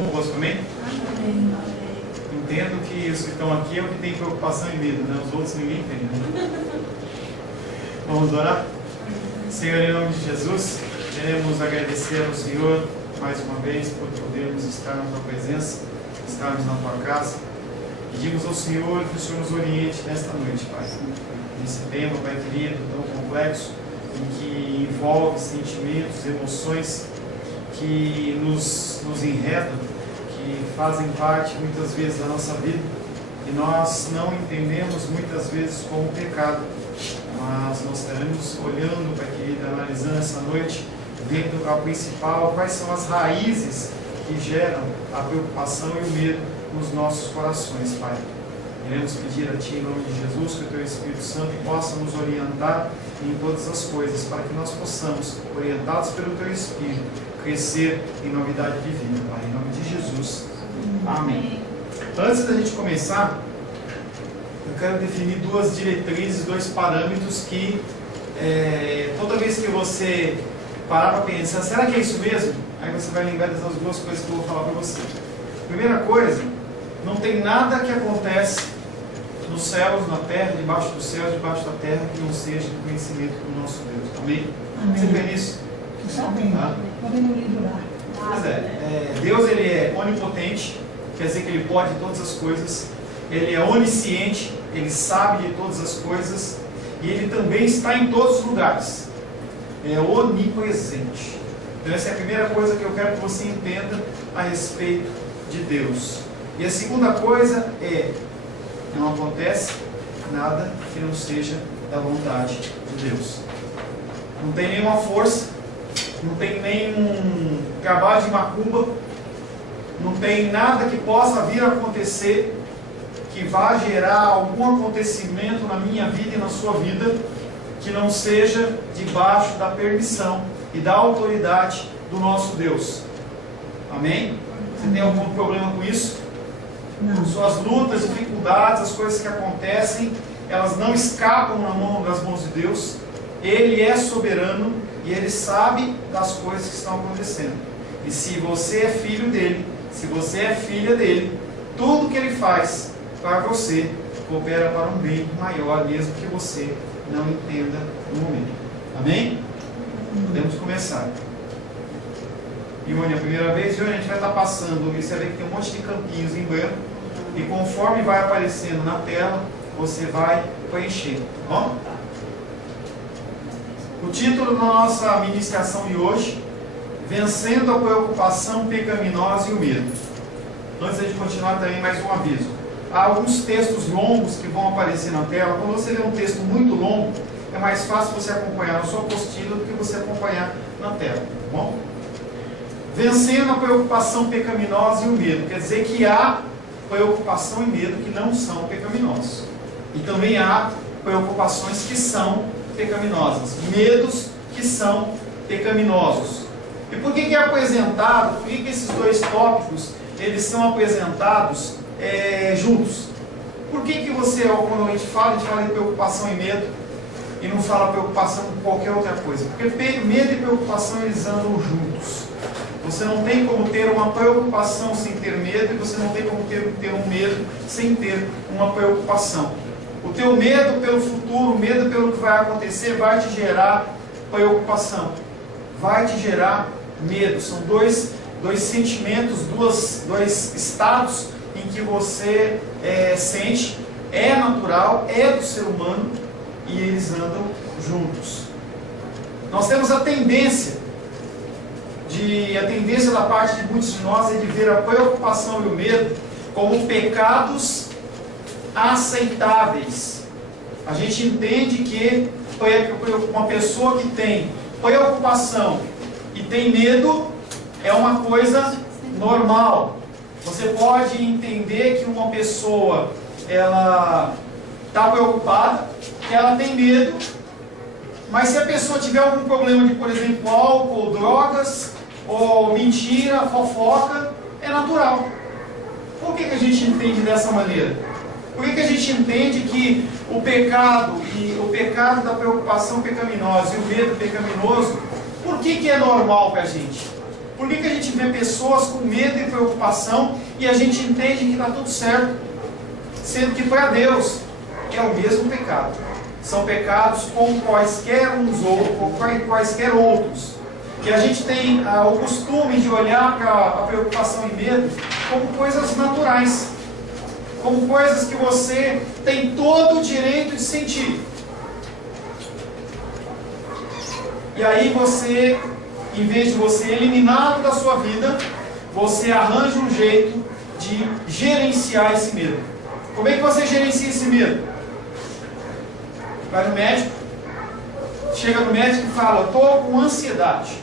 Convosco, amém? Amém. Entendo que os que estão aqui é o que tem preocupação e medo, né? Os outros ninguém tem, né? Vamos orar? Senhor, em nome de Jesus, queremos agradecer ao Senhor mais uma vez por podermos estar na Tua presença, estarmos na Tua casa. Pedimos ao Senhor que o Senhor nos oriente nesta noite, Pai. Nesse tema, Pai querido, tão complexo, e que envolve sentimentos, emoções que nos enredam, que fazem parte muitas vezes da nossa vida e nós não entendemos muitas vezes como pecado, mas nós estaremos olhando, Pai querido, analisando essa noite, vendo a principal, quais são as raízes que geram a preocupação e o medo nos nossos corações, Pai. Queremos pedir a Ti, em nome de Jesus, que o Teu Espírito Santo possa nos orientar em todas as coisas, para que nós possamos, orientados pelo Teu Espírito, crescer em novidade de vida, Pai. Em nome de Jesus. Amém. Antes da gente começar, eu quero definir duas diretrizes, dois parâmetros que toda vez que você parar para pensar, será que é isso mesmo? Aí você vai lembrar dessas duas coisas que eu vou falar para você. Primeira coisa, não tem nada que acontece nos céus, na terra, debaixo dos céus, debaixo da terra, que não seja do conhecimento do nosso Deus. Amém? Amém. Você vê nisso? Amém. Tá? Podemos livrar. Pois Deus, ele é onipotente, quer dizer que ele pode todas as coisas. Ele é onisciente, ele sabe de todas as coisas. E ele também está em todos os lugares. É onipresente. Então essa é a primeira coisa que eu quero que você entenda a respeito de Deus. E a segunda coisa não acontece nada que não seja da vontade de Deus. Não tem nenhuma força, não tem nenhum trabalho de macumba, não tem nada que possa vir a acontecer que vá gerar algum acontecimento na minha vida e na sua vida que não seja debaixo da permissão e da autoridade do nosso Deus. Amém? Você tem algum problema com isso? Não. Suas lutas, dificuldades, as coisas que acontecem, elas não escapam das mãos de Deus. Ele é soberano e Ele sabe das coisas que estão acontecendo. E se você é filho dele, se você é filha dele, tudo que Ele faz para você coopera para um bem maior, mesmo que você não entenda no momento. Amém? Podemos começar. Ione, a primeira vez, Ione, a gente vai estar passando, você vai ver que tem um monte de campinhos em branco, e conforme vai aparecendo na tela, você vai preencher, tá bom? O título da nossa ministração de hoje, Vencendo a Preocupação Pecaminosa e o Medo. Antes de continuar, também mais um aviso. Há alguns textos longos que vão aparecer na tela. Quando você lê um texto muito longo, é mais fácil você acompanhar na sua apostila do que você acompanhar na tela, tá bom? Vencendo a preocupação pecaminosa e o medo. Quer dizer que há preocupação e medo que não são pecaminosos. E também há preocupações que são pecaminosas. Medos que são pecaminosos. E por que é apresentado, por que esses dois tópicos eles são apresentados juntos? Por que você, quando a gente fala de preocupação e medo e não fala preocupação com qualquer outra coisa? Porque medo e preocupação eles andam juntos. Você não tem como ter uma preocupação sem ter medo, e você não tem como ter um medo sem ter uma preocupação. O teu medo pelo futuro, o medo pelo que vai acontecer, vai te gerar preocupação, vai te gerar medo. São dois sentimentos, dois estados em que você sente, é natural, é do ser humano, e eles andam juntos. Nós temos a tendência da parte de muitos de nós é de ver a preocupação e o medo como pecados aceitáveis. A gente entende que uma pessoa que tem preocupação e tem medo é uma coisa normal. Você pode entender que uma pessoa ela está preocupada, que ela tem medo, mas se a pessoa tiver algum problema de, por exemplo, álcool, drogas, ou mentira, fofoca, é natural. Por que a gente entende dessa maneira? Por que a gente entende que o pecado da preocupação pecaminosa e o medo pecaminoso, por que é normal para a gente? Por que a gente vê pessoas com medo e preocupação e a gente entende que está tudo certo? Sendo que para Deus é o mesmo pecado. São pecados como quaisquer outros. Que a gente tem o costume de olhar para a preocupação e medo como coisas naturais. Como coisas que você tem todo o direito de sentir. E aí você, em vez de você eliminá-lo da sua vida, você arranja um jeito de gerenciar esse medo. Como é que você gerencia esse medo? Vai no médico, chega no médico e fala: eu estou com ansiedade,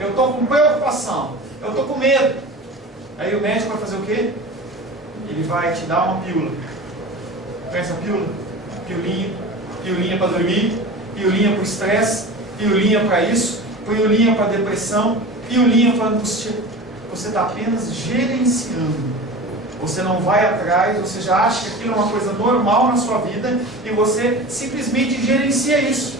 eu estou com preocupação, eu estou com medo. Aí o médico vai fazer o quê? Ele vai te dar uma pílula. Conhece a pílula? Pílulinha para dormir, pílulinha para o estresse, pílulinha para isso, pílulinha para depressão, pílulinha para angústia. Você está apenas gerenciando. Você não vai atrás, você já acha que aquilo é uma coisa normal na sua vida e você simplesmente gerencia isso.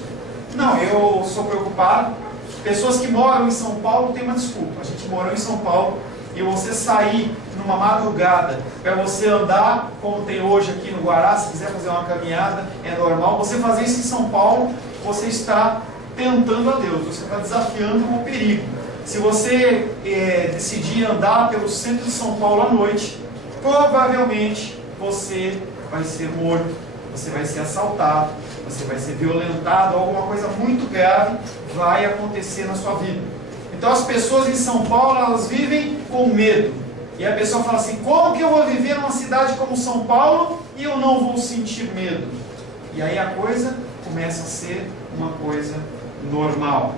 Não, eu sou preocupado. Pessoas que moram em São Paulo têm uma desculpa. A gente morou em São Paulo e você sair numa madrugada para você andar, como tem hoje aqui no Guará, se quiser fazer uma caminhada, é normal. Você fazer isso em São Paulo, você está tentando a Deus, você está desafiando o perigo. Se você decidir andar pelo centro de São Paulo à noite, provavelmente você vai ser morto, você vai ser assaltado, você vai ser violentado, alguma coisa muito grave vai acontecer na sua vida. Então as pessoas em São Paulo, elas vivem com medo. E a pessoa fala assim: como que eu vou viver numa cidade como São Paulo e eu não vou sentir medo? E aí a coisa começa a ser uma coisa normal.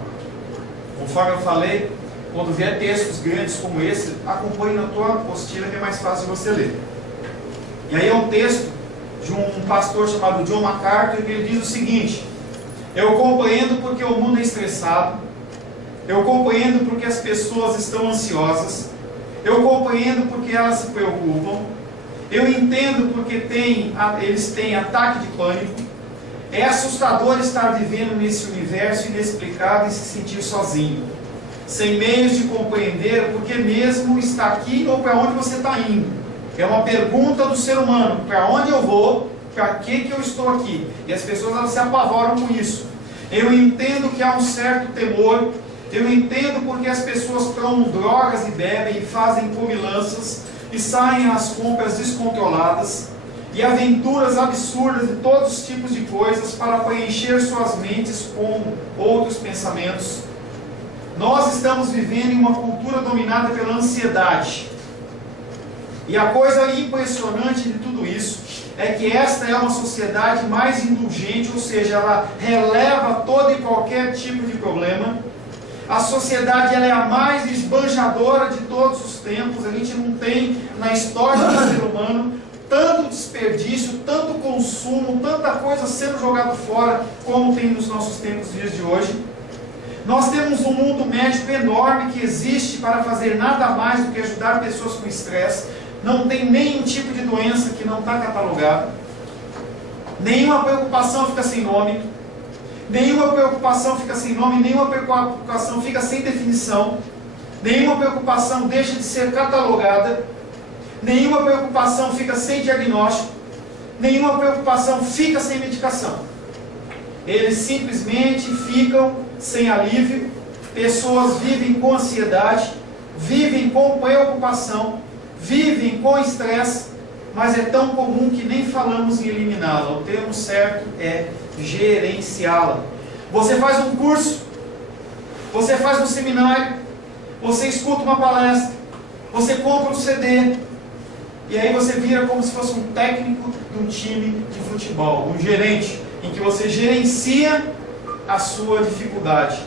Conforme eu falei, quando vier textos grandes como esse, acompanhe na tua apostila, que é mais fácil de você ler. E aí é um texto de um pastor chamado John MacArthur, que ele diz o seguinte: eu compreendo porque o mundo é estressado, eu compreendo porque as pessoas estão ansiosas, eu compreendo porque elas se preocupam, eu entendo porque eles têm ataque de pânico. É assustador estar vivendo nesse universo inexplicável e se sentir sozinho, sem meios de compreender porque mesmo está aqui ou para onde você está indo. É uma pergunta do ser humano: para onde eu vou? Para que eu estou aqui? E as pessoas, elas se apavoram com isso. Eu entendo que há um certo temor. Eu entendo porque as pessoas tomam drogas e bebem e fazem comilanças e saem às compras descontroladas e aventuras absurdas de todos os tipos de coisas para preencher suas mentes com outros pensamentos. Nós estamos vivendo em uma cultura dominada pela ansiedade. E a coisa impressionante de tudo isso é que esta é uma sociedade mais indulgente, ou seja, ela releva todo e qualquer tipo de problema. A sociedade, ela é a mais esbanjadora de todos os tempos. A gente não tem na história do ser humano tanto desperdício, tanto consumo, tanta coisa sendo jogada fora como tem nos nossos tempos, dias de hoje. Nós temos um mundo médico enorme que existe para fazer nada mais do que ajudar pessoas com estresse. Não tem nenhum tipo de doença que não está catalogada. Nenhuma preocupação fica sem nome. Nenhuma preocupação fica sem nome, nenhuma preocupação fica sem definição. Nenhuma preocupação deixa de ser catalogada. Nenhuma preocupação fica sem diagnóstico. Nenhuma preocupação fica sem medicação. Eles simplesmente ficam sem alívio. Pessoas vivem com ansiedade, vivem com preocupação, vivem com estresse, mas é tão comum que nem falamos em eliminá-la. O termo certo é gerenciá-la. Você faz um curso, você faz um seminário, você escuta uma palestra, você compra um CD, e aí você vira como se fosse um técnico de um time de futebol, um gerente, em que você gerencia a sua dificuldade.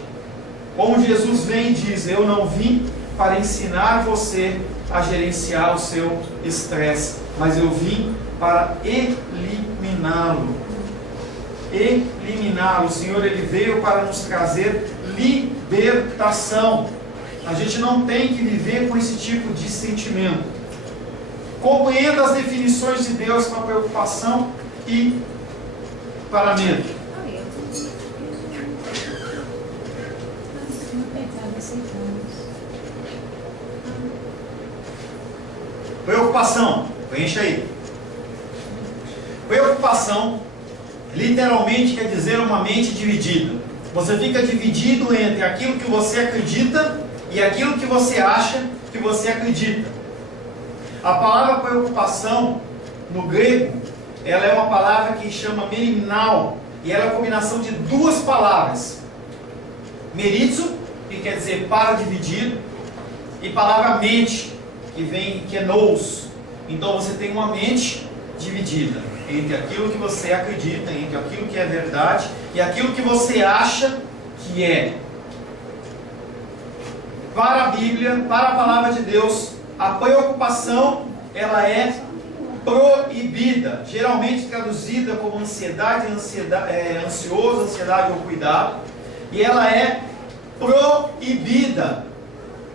Como Jesus vem e diz: eu não vim para ensinar você a gerenciar o seu estresse, mas eu vim para eliminá-lo. Eliminá-lo. O Senhor, Ele veio para nos trazer libertação. A gente não tem que viver com esse tipo de sentimento. Compreenda as definições de Deus para preocupação e para medo. Preocupação, preencha aí. Preocupação literalmente quer dizer uma mente dividida. Você fica dividido entre aquilo que você acredita e aquilo que você acha que você acredita. A palavra preocupação, no grego, ela é uma palavra que chama merimnal, e ela é a combinação de duas palavras. Merizo, que quer dizer para dividir, e palavra mente, que é nous. Então você tem uma mente dividida entre aquilo que você acredita, entre aquilo que é verdade e aquilo que você acha que é. Para a Bíblia, para a palavra de Deus, a preocupação, ela é proibida, geralmente traduzida como ansiedade, ansioso, ansiedade ou cuidado, e ela é proibida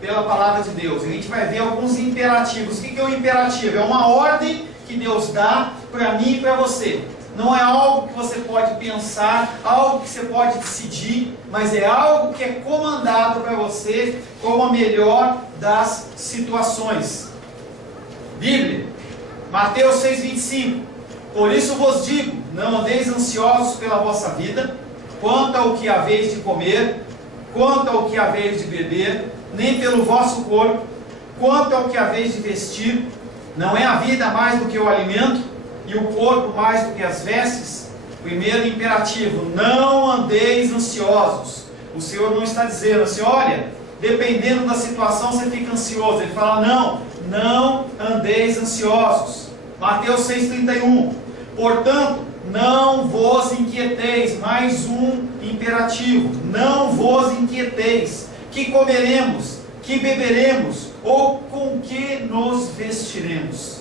pela palavra de Deus. A gente vai ver alguns imperativos. O que é um imperativo? É uma ordem que Deus dá para mim e para você. Não é algo que você pode pensar, algo que você pode decidir, mas é algo que é comandado para você como a melhor das situações. Bíblia, Mateus 6,25. Por isso vos digo, não andeis ansiosos pela vossa vida, quanto ao que haveis de comer, quanto ao que haveis de beber, nem pelo vosso corpo, quanto ao que haveis de vestir. Não é a vida mais do que o alimento, e o corpo mais do que as vestes? Primeiro imperativo, não andeis ansiosos. O Senhor não está dizendo assim, olha, dependendo da situação você fica ansioso. Ele fala, não andeis ansiosos. Mateus 6,31. Portanto, não vos inquieteis. Mais um imperativo, não vos inquieteis. Que comeremos, que beberemos, ou com que nos vestiremos?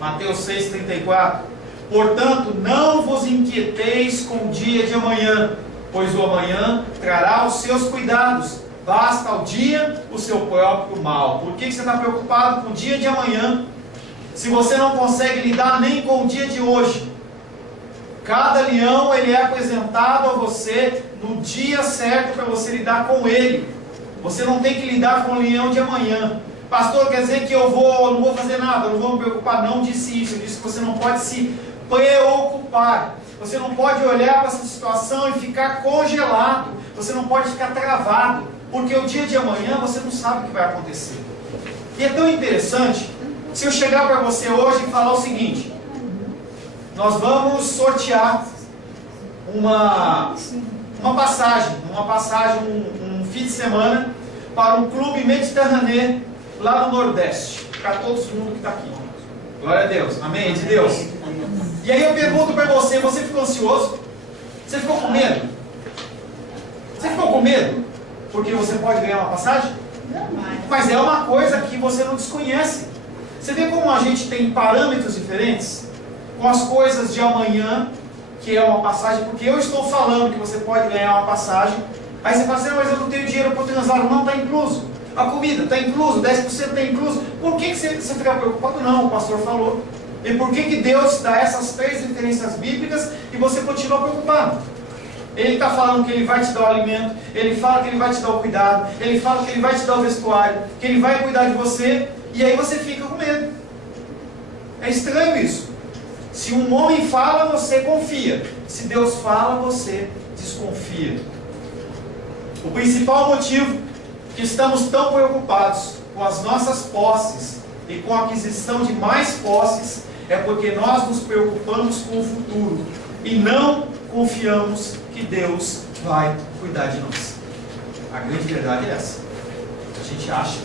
Mateus 6,34. Portanto, não vos inquieteis com o dia de amanhã, pois o amanhã trará os seus cuidados. Basta ao dia o seu próprio mal. Por que você está preocupado com o dia de amanhã, se você não consegue lidar nem com o dia de hoje? Cada leão, ele é apresentado a você no dia certo para você lidar com ele. Você não tem que lidar com o leão de amanhã. Pastor, quer dizer que eu não vou fazer nada, eu não vou me preocupar? Não disse isso. Eu disse que você não pode se preocupar. Você não pode olhar para essa situação e ficar congelado. Você não pode ficar travado, porque o dia de amanhã você não sabe o que vai acontecer. E é tão interessante, se eu chegar para você hoje e falar o seguinte: nós vamos sortear uma passagem, um fim de semana para um clube mediterrâneo lá no Nordeste, para todo mundo que está aqui. Glória a Deus, amém? De Deus. E aí eu pergunto para você, você ficou ansioso? Você ficou com medo? Você ficou com medo? Porque você pode ganhar uma passagem? Mas é uma coisa que você não desconhece. Você vê como a gente tem parâmetros diferentes com as coisas de amanhã, que é uma passagem, porque eu estou falando que você pode ganhar uma passagem. Aí você fala assim, mas eu não tenho dinheiro para o translado. Não, está incluso. A comida está incluso, 10% está incluso. Por que você fica preocupado? Não, o pastor falou. E por que Deus dá essas três referências bíblicas e você continua preocupado? Ele está falando que Ele vai te dar o alimento, Ele fala que Ele vai te dar o cuidado, Ele fala que Ele vai te dar o vestuário, que Ele vai cuidar de você, e aí você fica com medo. É estranho isso. Se um homem fala, você confia. Se Deus fala, você desconfia. O principal motivo que estamos tão preocupados com as nossas posses e com a aquisição de mais posses é porque nós nos preocupamos com o futuro e não confiamos que Deus vai cuidar de nós. A grande verdade é essa. A gente acha,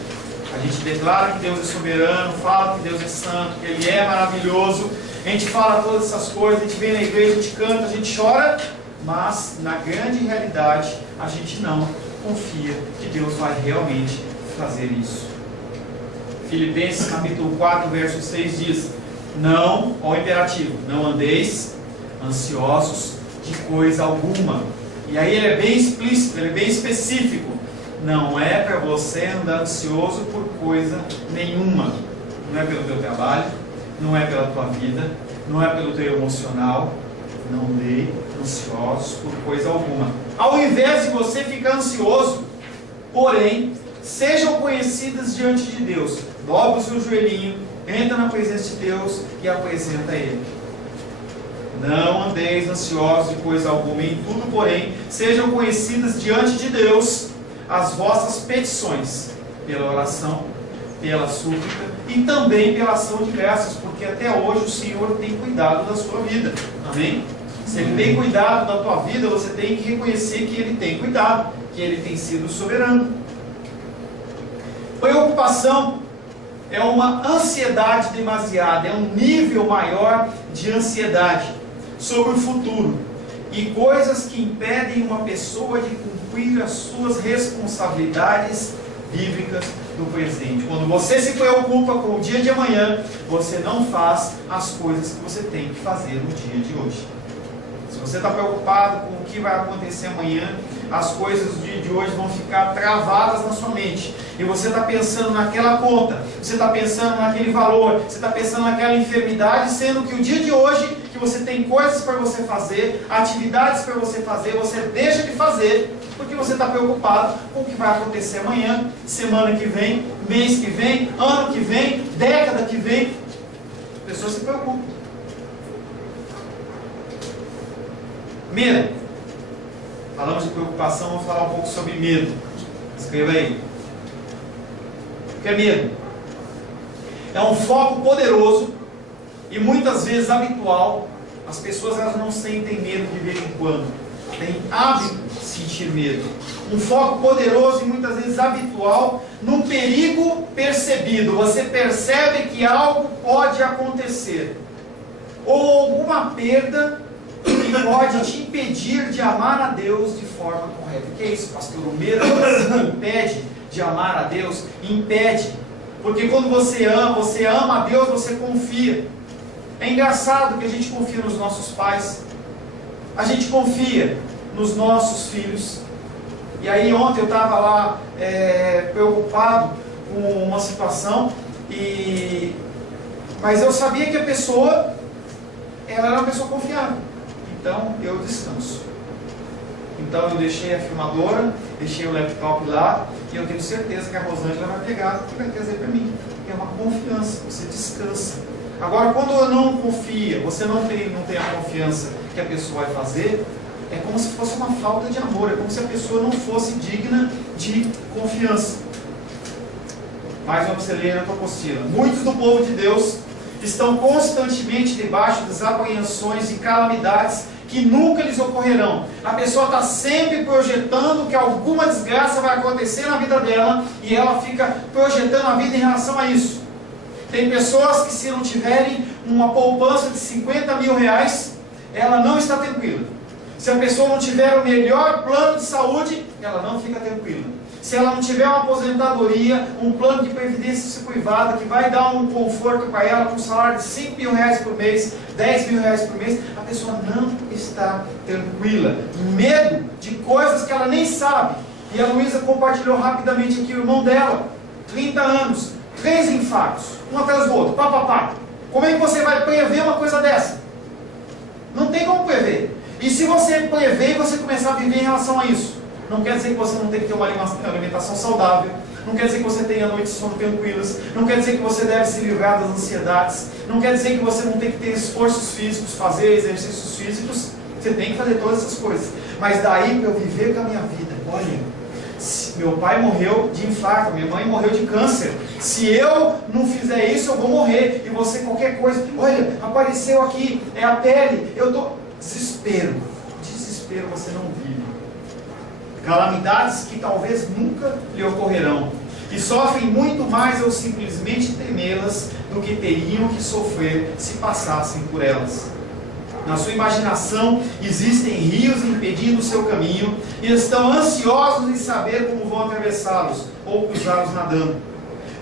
a gente declara que Deus é soberano, fala que Deus é santo, que Ele é maravilhoso, a gente fala todas essas coisas, a gente vem na igreja, a gente canta, a gente chora, mas na grande realidade a gente não confia que Deus vai realmente fazer isso. Filipenses capítulo 4, verso 6 diz: não, ó imperativo, não andeis ansiosos de coisa alguma. E aí ele é bem explícito, ele é bem específico. Não é para você andar ansioso por coisa nenhuma. Não é pelo teu trabalho, não é pela tua vida, não é pelo teu emocional. Não andei ansiosos por coisa alguma. Ao invés de você ficar ansioso, porém, sejam conhecidas diante de Deus. Dobre o seu joelhinho entra na presença de Deus e apresenta a Ele. Não andeis ansiosos de coisa alguma, em tudo, porém, sejam conhecidas diante de Deus as vossas petições, pela oração, pela súplica e também pela ação de graças, porque até hoje o Senhor tem cuidado da sua vida. Amém? Se Ele tem cuidado da tua vida, você tem que reconhecer que Ele tem cuidado, que Ele tem sido soberano. Preocupação é uma ansiedade demasiada, é um nível maior de ansiedade sobre o futuro e coisas que impedem uma pessoa de cumprir as suas responsabilidades bíblicas do presente. Quando você se preocupa com o dia de amanhã, você não faz as coisas que você tem que fazer no dia de hoje. Se você está preocupado com o que vai acontecer amanhã, as coisas do dia de hoje vão ficar travadas na sua mente. E você está pensando naquela conta, você está pensando naquele valor, você está pensando naquela enfermidade, sendo que o dia de hoje, que você tem coisas para você fazer, atividades para você fazer, você deixa de fazer, porque você está preocupado com o que vai acontecer amanhã, semana que vem, mês que vem, ano que vem, década que vem. As pessoas se preocupam. Medo. Falamos de preocupação, vamos falar um pouco sobre medo. Escreva aí. O que é medo? É um foco poderoso e muitas vezes habitual. As pessoas elas não sentem medo de vez em quando. Tem hábito de sentir medo. Um foco poderoso e muitas vezes habitual num perigo percebido. Você percebe que algo pode acontecer. Ou alguma perda que pode te impedir de amar a Deus de forma correta. O que é isso, pastor? O medo impede de amar a Deus? Impede. Porque quando você ama a Deus, você confia. É engraçado que a gente confia nos nossos pais. A gente confia nos nossos filhos. E aí ontem eu estava lá preocupado com uma situação, mas eu sabia que a pessoa ela era uma pessoa confiável. Então eu descanso. Então eu deixei a filmadora, deixei o laptop lá, e eu tenho certeza que a Rosângela vai pegar e vai trazer para mim. É uma confiança, você descansa. Agora, quando eu não confia, você não tem a confiança que a pessoa vai fazer, é como se fosse uma falta de amor, é como se a pessoa não fosse digna de confiança. Mais uma para você ler na tua apostila. Muitos do povo de Deus estão constantemente debaixo das apreensões e calamidades que nunca lhes ocorrerão. A pessoa está sempre projetando que alguma desgraça vai acontecer na vida dela e ela fica projetando a vida em relação a isso. Tem pessoas que, se não tiverem uma poupança de 50 mil reais, ela não está tranquila. Se a pessoa não tiver o melhor plano de saúde, ela não fica tranquila. Se ela não tiver uma aposentadoria, um plano de previdência privada que vai dar um conforto para ela, com um salário de 5 mil reais por mês, 10 mil reais por mês, a pessoa não está tranquila. Medo de coisas que ela nem sabe. E a Luísa compartilhou rapidamente aqui o irmão dela, 30 anos, 3 infartos, um atrás do outro, pá. Como é que você vai prever uma coisa dessa? Não tem como prever. E se você prever e você começar a viver em relação a isso, não quer dizer que você não tem que ter uma alimentação saudável, não quer dizer que você tenha noites de sono tranquilas, não quer dizer que você deve se livrar das ansiedades, não quer dizer que você não tem que ter esforços físicos, fazer exercícios físicos. Você tem que fazer todas essas coisas. Mas daí para eu viver com a minha vida, olha, meu pai morreu de infarto, minha mãe morreu de câncer. Se eu não fizer isso, eu vou morrer. E você, qualquer coisa, olha, apareceu aqui, é a pele, eu estou... Desespero você não vive. Calamidades que talvez nunca lhe ocorrerão. E sofrem muito mais ao simplesmente temê-las do que teriam que sofrer se passassem por elas. Na sua imaginação existem rios impedindo o seu caminho e estão ansiosos em saber como vão atravessá-los ou cruzá-los nadando.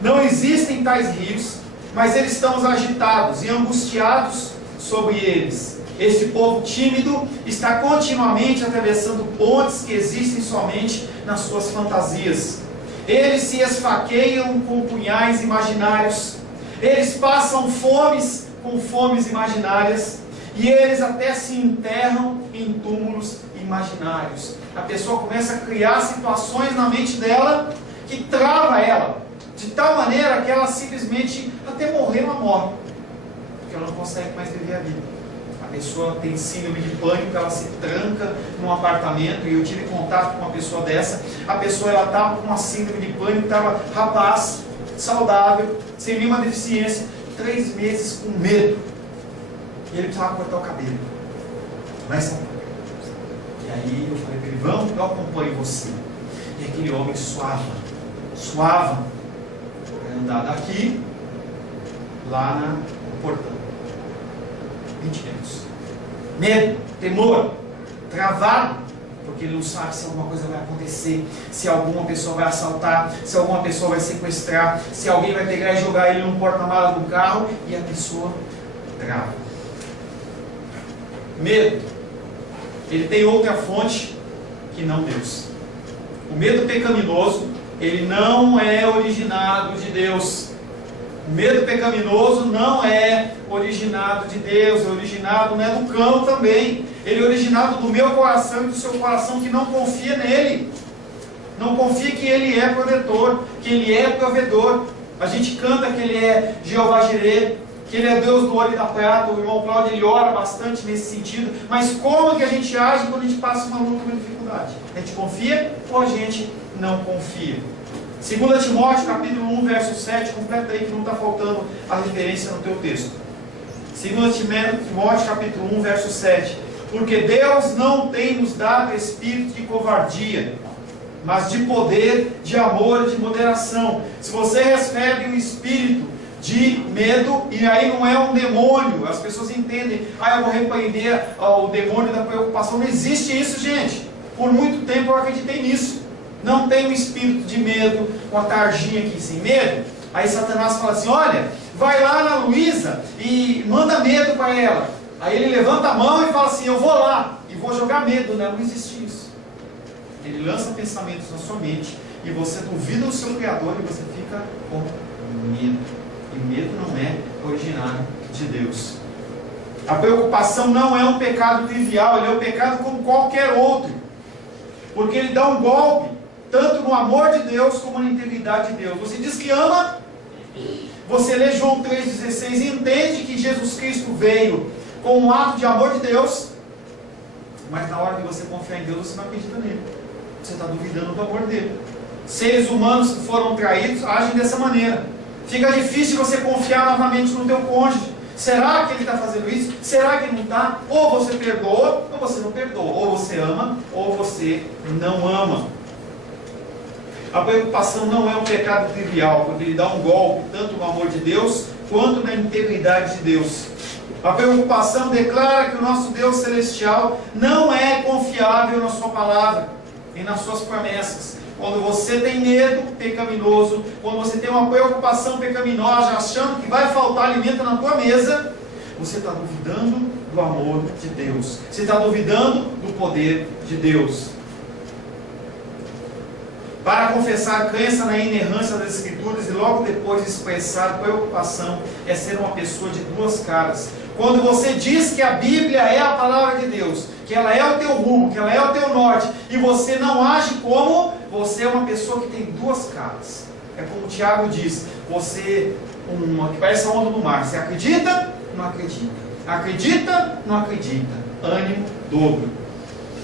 Não existem tais rios, mas eles estão agitados e angustiados sobre eles. Este povo tímido está continuamente atravessando pontes que existem somente nas suas fantasias. Eles se esfaqueiam com punhais imaginários. Eles passam fomes com fomes imaginárias. E eles até se enterram em túmulos imaginários. A pessoa começa a criar situações na mente dela que trava ela, de tal maneira que ela simplesmente até morrer ela morre, porque ela não consegue mais viver a vida. A pessoa tem síndrome de pânico, ela se tranca num apartamento, e eu tive contato com uma pessoa dessa. A pessoa estava com uma síndrome de pânico, estava rapaz, saudável, sem nenhuma deficiência, 3 meses com medo, e ele precisava cortar o cabelo. Mas, e aí eu falei para ele, vamos, eu acompanho você. E aquele homem suava, para andar daqui, lá no portão. 20 minutos. Medo, temor, travado, porque ele não sabe se alguma coisa vai acontecer, se alguma pessoa vai assaltar, se alguma pessoa vai sequestrar, se alguém vai pegar e jogar ele no porta-malas do carro, e a pessoa trava. Medo, ele tem outra fonte que não Deus. O medo pecaminoso, ele não é originado de Deus. O medo pecaminoso não é originado de Deus, é originado, não é do cão também. Ele é originado do meu coração e do seu coração que não confia nele. Não confia que ele é protetor, que ele é provedor. A gente canta que ele é Jeová Jireh, que ele é Deus do ouro e da prata. O irmão Cláudio, ele ora bastante nesse sentido. Mas como que a gente age quando a gente passa uma luta, uma dificuldade? A gente confia ou a gente não confia? 2 Timóteo capítulo 1, verso 7, completa aí que não está faltando a referência no teu texto. 2 Timóteo capítulo 1, verso 7. Porque Deus não tem nos dado espírito de covardia, mas de poder, de amor e de moderação. Se você recebe um espírito de medo, e aí não é um demônio, as pessoas entendem, eu vou repreender o demônio da preocupação. Não existe isso, gente. Por muito tempo eu acreditei nisso. Não tem um espírito de medo, uma tarjinha aqui sem medo. Aí Satanás fala assim, olha, vai lá na Luísa e manda medo para ela. Aí ele levanta a mão e fala assim, eu vou lá e vou jogar medo nela. Não existe isso. Ele lança pensamentos na sua mente e você duvida do seu Criador e você fica com medo. E medo não é originário de Deus. A preocupação não é um pecado trivial, ele é um pecado como qualquer outro. Porque ele dá um golpe tanto no amor de Deus como na integridade de Deus. Você diz que ama, você lê João 3,16 e entende que Jesus Cristo veio com um ato de amor de Deus, mas na hora que você confia em Deus, você não acredita nele. Você está duvidando do amor dele. Seres humanos que foram traídos agem dessa maneira. Fica difícil você confiar novamente no teu cônjuge. Será que ele está fazendo isso? Será que ele não está? Ou você perdoa, ou você não perdoa. Ou você ama, ou você não ama. A preocupação não é um pecado trivial, porque ele dá um golpe tanto no amor de Deus, quanto na integridade de Deus. A preocupação declara que o nosso Deus celestial não é confiável na sua palavra e nas suas promessas. Quando você tem medo pecaminoso, quando você tem uma preocupação pecaminosa, achando que vai faltar alimento na tua mesa, você está duvidando do amor de Deus. Você está duvidando do poder de Deus. Para confessar a crença na inerrância das Escrituras e logo depois expressar preocupação é ser uma pessoa de duas caras. Quando você diz que a Bíblia é a palavra de Deus, que ela é o teu rumo, que ela é o teu norte, e você não age como, você é uma pessoa que tem duas caras. É como o Tiago diz, você que parece a onda do mar. Você acredita? Não acredita. Acredita? Não acredita. Ânimo dobro.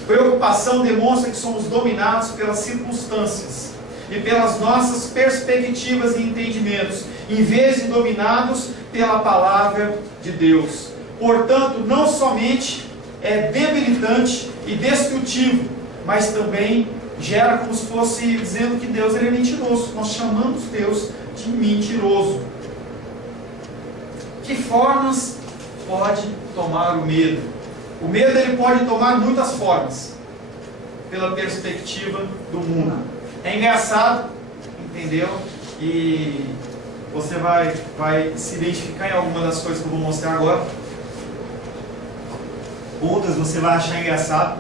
Preocupação demonstra que somos dominados pelas circunstâncias e pelas nossas perspectivas e entendimentos, em vez de dominados pela palavra de Deus. Portanto, não somente é debilitante e destrutivo, mas também gera como se fosse dizendo que Deus ele é mentiroso. Nós chamamos Deus de mentiroso. Que formas pode tomar o medo? O medo ele pode tomar muitas formas, pela perspectiva do mundo. É engraçado, entendeu? E você vai se identificar em alguma das coisas que eu vou mostrar agora. Outras você vai achar engraçado.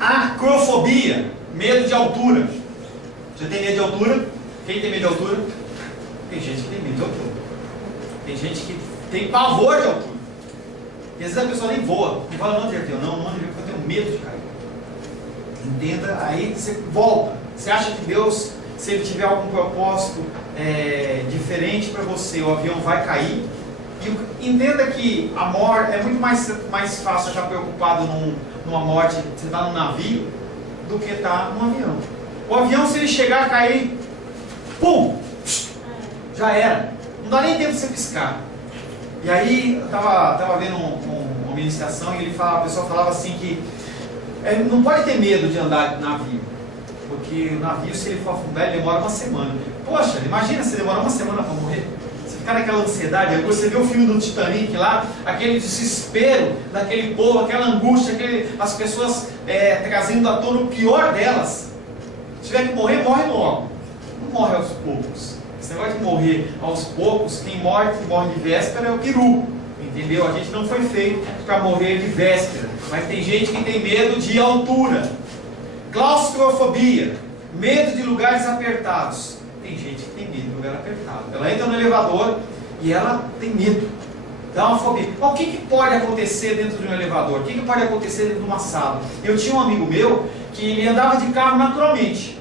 Acrofobia, medo de altura. Você tem medo de altura? Quem tem medo de altura? Tem gente que tem medo de altura. Tem gente que tem pavor de altura. E às vezes a pessoa nem voa. E fala, não, Dirteu, não, porque eu tenho medo de cair. Entenda, aí você volta. Você acha que Deus, se Ele tiver algum propósito diferente para você, o avião vai cair. E entenda que a morte é muito mais fácil estar preocupado numa morte, você está num navio, do que estar num avião. O avião, se ele chegar a cair, pum, já era. Não dá nem tempo de você piscar. E aí, eu estava vendo uma ministração e a pessoa falava assim que não pode ter medo de andar de navio. Porque o navio, se ele for afundar, ele demora uma semana. Poxa, imagina se demorar uma semana para morrer. Você ficar naquela ansiedade. Aí você vê o filme do Titanic lá, aquele desespero daquele povo, aquela angústia, as pessoas trazendo à tona o pior delas. Se tiver que morrer, morre logo. Não morre aos poucos. Esse negócio de morrer aos poucos, quem morre de véspera é o peru. Entendeu? A gente não foi feito para morrer de véspera. Mas tem gente que tem medo de altura. Claustrofobia, medo de lugares apertados. Tem gente que tem medo de lugar apertado. Ela entra no elevador e ela tem medo. Dá uma fobia. Mas o que pode acontecer dentro de um elevador? O que pode acontecer dentro de uma sala? Eu tinha um amigo meu que ele andava de carro naturalmente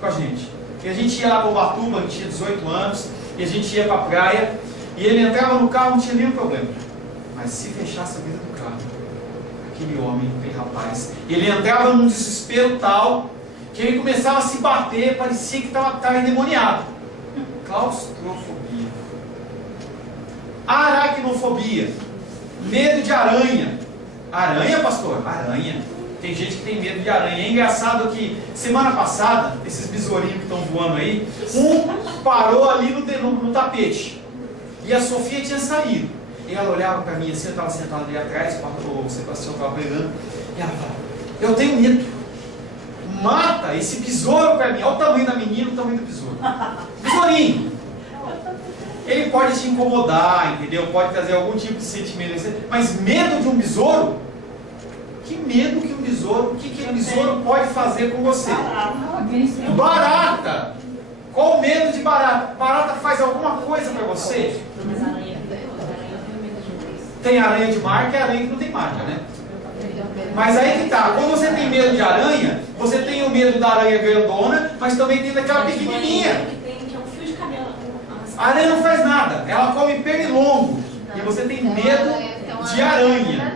com a gente. E a gente ia lá para Ubatuba, a gente tinha 18 anos, e a gente ia para a praia, e ele entrava no carro, não tinha nenhum problema. Mas se fechasse a vida do carro, aquele homem, aquele rapaz, ele entrava num desespero tal, que ele começava a se bater, parecia que estava endemoniado. Claustrofobia. Aracnofobia, medo de aranha. Aranha, pastor? Aranha. Tem gente que tem medo de aranha. É engraçado que semana passada, esses besourinhos que estão voando aí, um parou ali no tapete. E a Sofia tinha saído. E ela olhava para mim assim, eu estava sentado ali atrás, o Sebastião estava pregando. E ela falava, eu tenho medo. Mata esse besouro para mim. Olha o tamanho da menina, o tamanho do besouro. Besourinho. Ele pode te incomodar, entendeu? Pode trazer algum tipo de sentimento. Mas medo de um besouro? Que medo que um besouro, o que um besouro pode fazer com você? Barata! Qual o medo de barata? Barata faz alguma coisa para você? Tem aranha de marca e aranha que não tem marca, né? Mas aí que tá, quando você tem medo de aranha, você tem o medo da aranha grandona, mas também tem daquela pequenininha. A aranha não faz nada, ela come pernilongo. E você tem medo de aranha.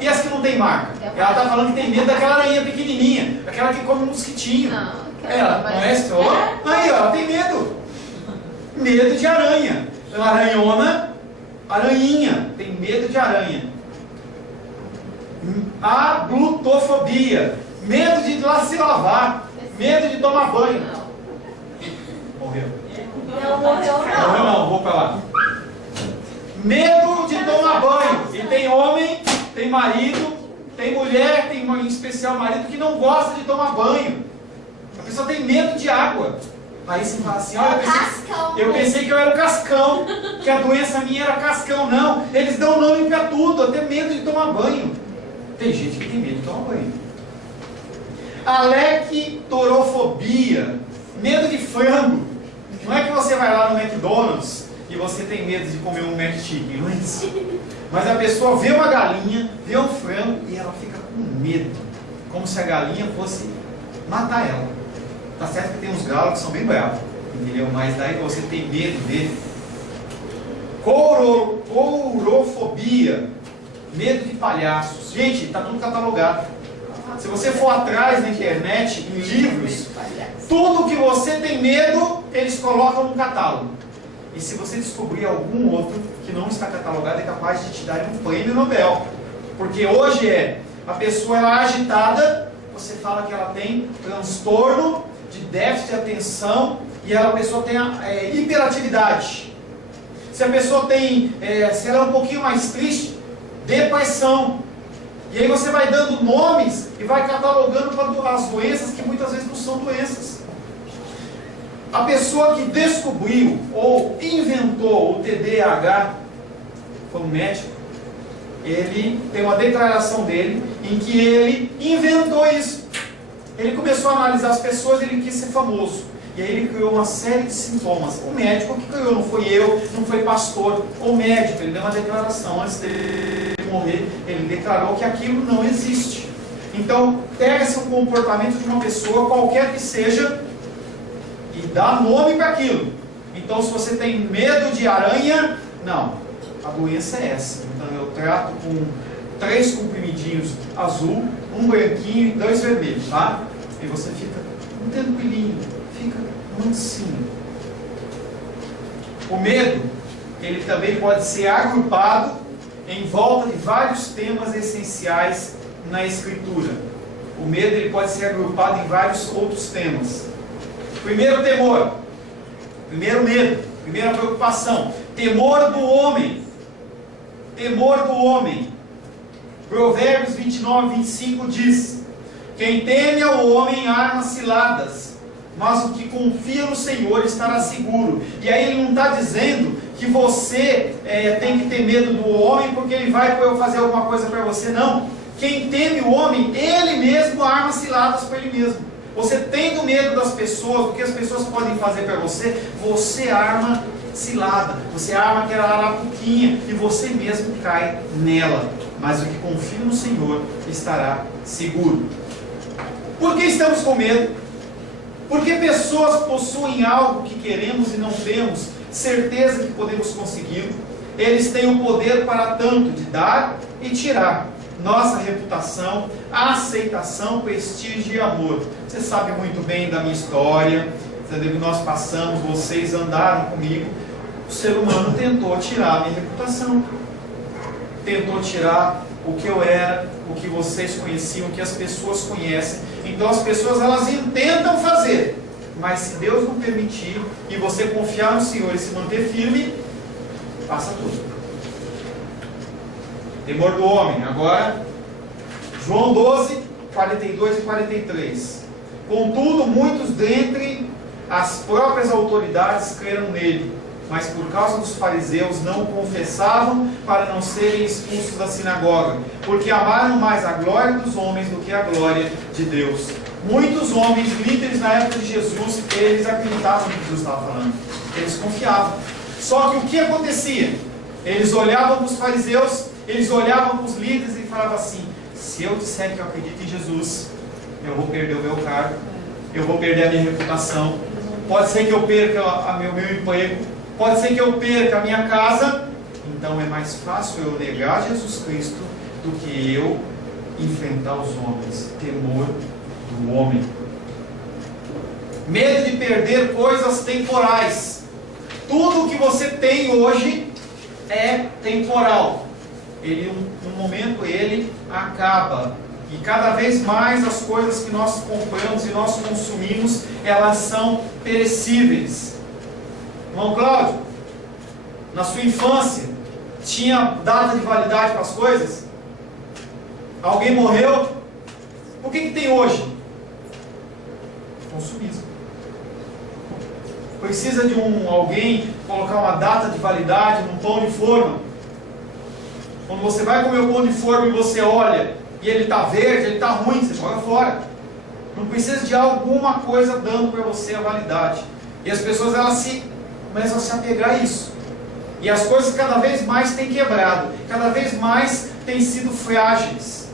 E as que não tem marca? Ela está falando que tem medo daquela aranha pequenininha, aquela que come um mosquitinho. Ela conhece? Aí, ó, ela tem medo. Medo de aranha. Aranhona, aranhinha, tem medo de aranha. Aglutofobia, medo de lá se lavar, medo de tomar banho. Morreu. Não morreu, não. Não, vou para lá. Medo de tomar banho. E tem homem, tem marido, tem mulher, tem em especial marido que não gosta de tomar banho. A pessoa tem medo de água. Aí você fala assim, olha, eu pensei que eu era o cascão, que a doença minha era cascão. Não, eles dão nome para tudo, até medo de tomar banho. Tem gente que tem medo de tomar banho. Alectorofobia, medo de frango. Não é que você vai lá no McDonald's e você tem medo de comer um McChicken, não é isso? Mas a pessoa vê uma galinha, vê um frango e ela fica com medo, como se a galinha fosse matar ela. Tá certo que tem uns galos que são bem bravos, entendeu? Mas daí você tem medo dele. Courofobia, medo de palhaços. Gente, está tudo catalogado. Se você for atrás na internet, em livros, tudo que você tem medo, eles colocam no catálogo. E se você descobrir algum outro que não está catalogado, é capaz de te dar um prêmio Nobel. Porque hoje a pessoa ela é agitada, você fala que ela tem transtorno de déficit de atenção e a pessoa tem hiperatividade. Se a pessoa tem, se ela é um pouquinho mais triste, depressão. E aí você vai dando nomes e vai catalogando para as doenças que muitas vezes não são doenças. A pessoa que descobriu ou inventou o TDAH foi um médico. Ele tem uma declaração dele em que ele inventou isso. Ele começou a analisar as pessoas e ele quis ser famoso. E aí ele criou uma série de sintomas. O médico que criou, não foi eu, não foi pastor. O médico, ele deu uma declaração antes dele morrer. Ele declarou que aquilo não existe. Então, pega-se o comportamento de uma pessoa, qualquer que seja, e dá nome para aquilo. Então, se você tem medo de aranha, não, a doença é essa. Então, eu trato com 3 comprimidinhos azul, 1 branquinho e 2 vermelhos, tá? E você fica tranquilinho, fica mansinho. O medo, ele também pode ser agrupado em volta de vários temas essenciais na Escritura. O medo, ele pode ser agrupado em vários outros temas. Primeiro temor, primeiro medo, primeira preocupação, temor do homem. Temor do homem. Provérbios 29, 25 diz: quem teme ao homem arma ciladas, mas o que confia no Senhor estará seguro. E aí ele não está dizendo que você tem que ter medo do homem porque ele vai fazer alguma coisa para você, não. Quem teme o homem, ele mesmo arma ciladas para ele mesmo. Você tendo medo das pessoas, do que as pessoas podem fazer para você, você arma cilada, você arma aquela arapuquinha e você mesmo cai nela. Mas o que confia no Senhor estará seguro. Por que estamos com medo? Porque pessoas possuem algo que queremos e não temos certeza que podemos conseguir. Eles têm o poder para tanto de dar e tirar. Nossa reputação, aceitação, prestígio e amor. Você sabe muito bem da minha história, nós passamos, vocês andaram comigo. O ser humano tentou tirar a minha reputação, tentou tirar o que eu era, o que vocês conheciam, o que as pessoas conhecem. Então as pessoas, elas tentam fazer, mas se Deus não permitir e você confiar no Senhor e se manter firme, passa tudo. Temor do homem. Agora, João 12, 42 e 43. Contudo, muitos dentre as próprias autoridades creram nele, mas por causa dos fariseus não o confessavam para não serem expulsos da sinagoga, porque amaram mais a glória dos homens do que a glória de Deus. Muitos homens, líderes na época de Jesus, eles acreditavam no que Jesus estava falando, eles confiavam. Só que o que acontecia? Eles olhavam para os fariseus, eles olhavam para os líderes e falavam assim: se eu disser que eu acredito em Jesus, eu vou perder o meu cargo, eu vou perder a minha reputação, pode ser que eu perca meu emprego, pode ser que eu perca a minha casa. Então é mais fácil eu negar Jesus Cristo do que eu enfrentar os homens. Temor do homem. Medo de perder coisas temporais. Tudo o que você tem hoje é temporal. Um momento ele acaba. E cada vez mais as coisas que nós compramos e nós consumimos, elas são perecíveis. Irmão Cláudio, na sua infância, tinha data de validade para as coisas? Alguém morreu? O que tem hoje? Consumismo. Precisa de alguém colocar uma data de validade num pão de forma. Quando você vai comer o pão de forma e você olha e ele está verde, ele está ruim, você joga fora. Não precisa de alguma coisa dando para você a validade. E as pessoas, elas começam a se apegar a isso. E as coisas cada vez mais têm quebrado, cada vez mais têm sido frágeis.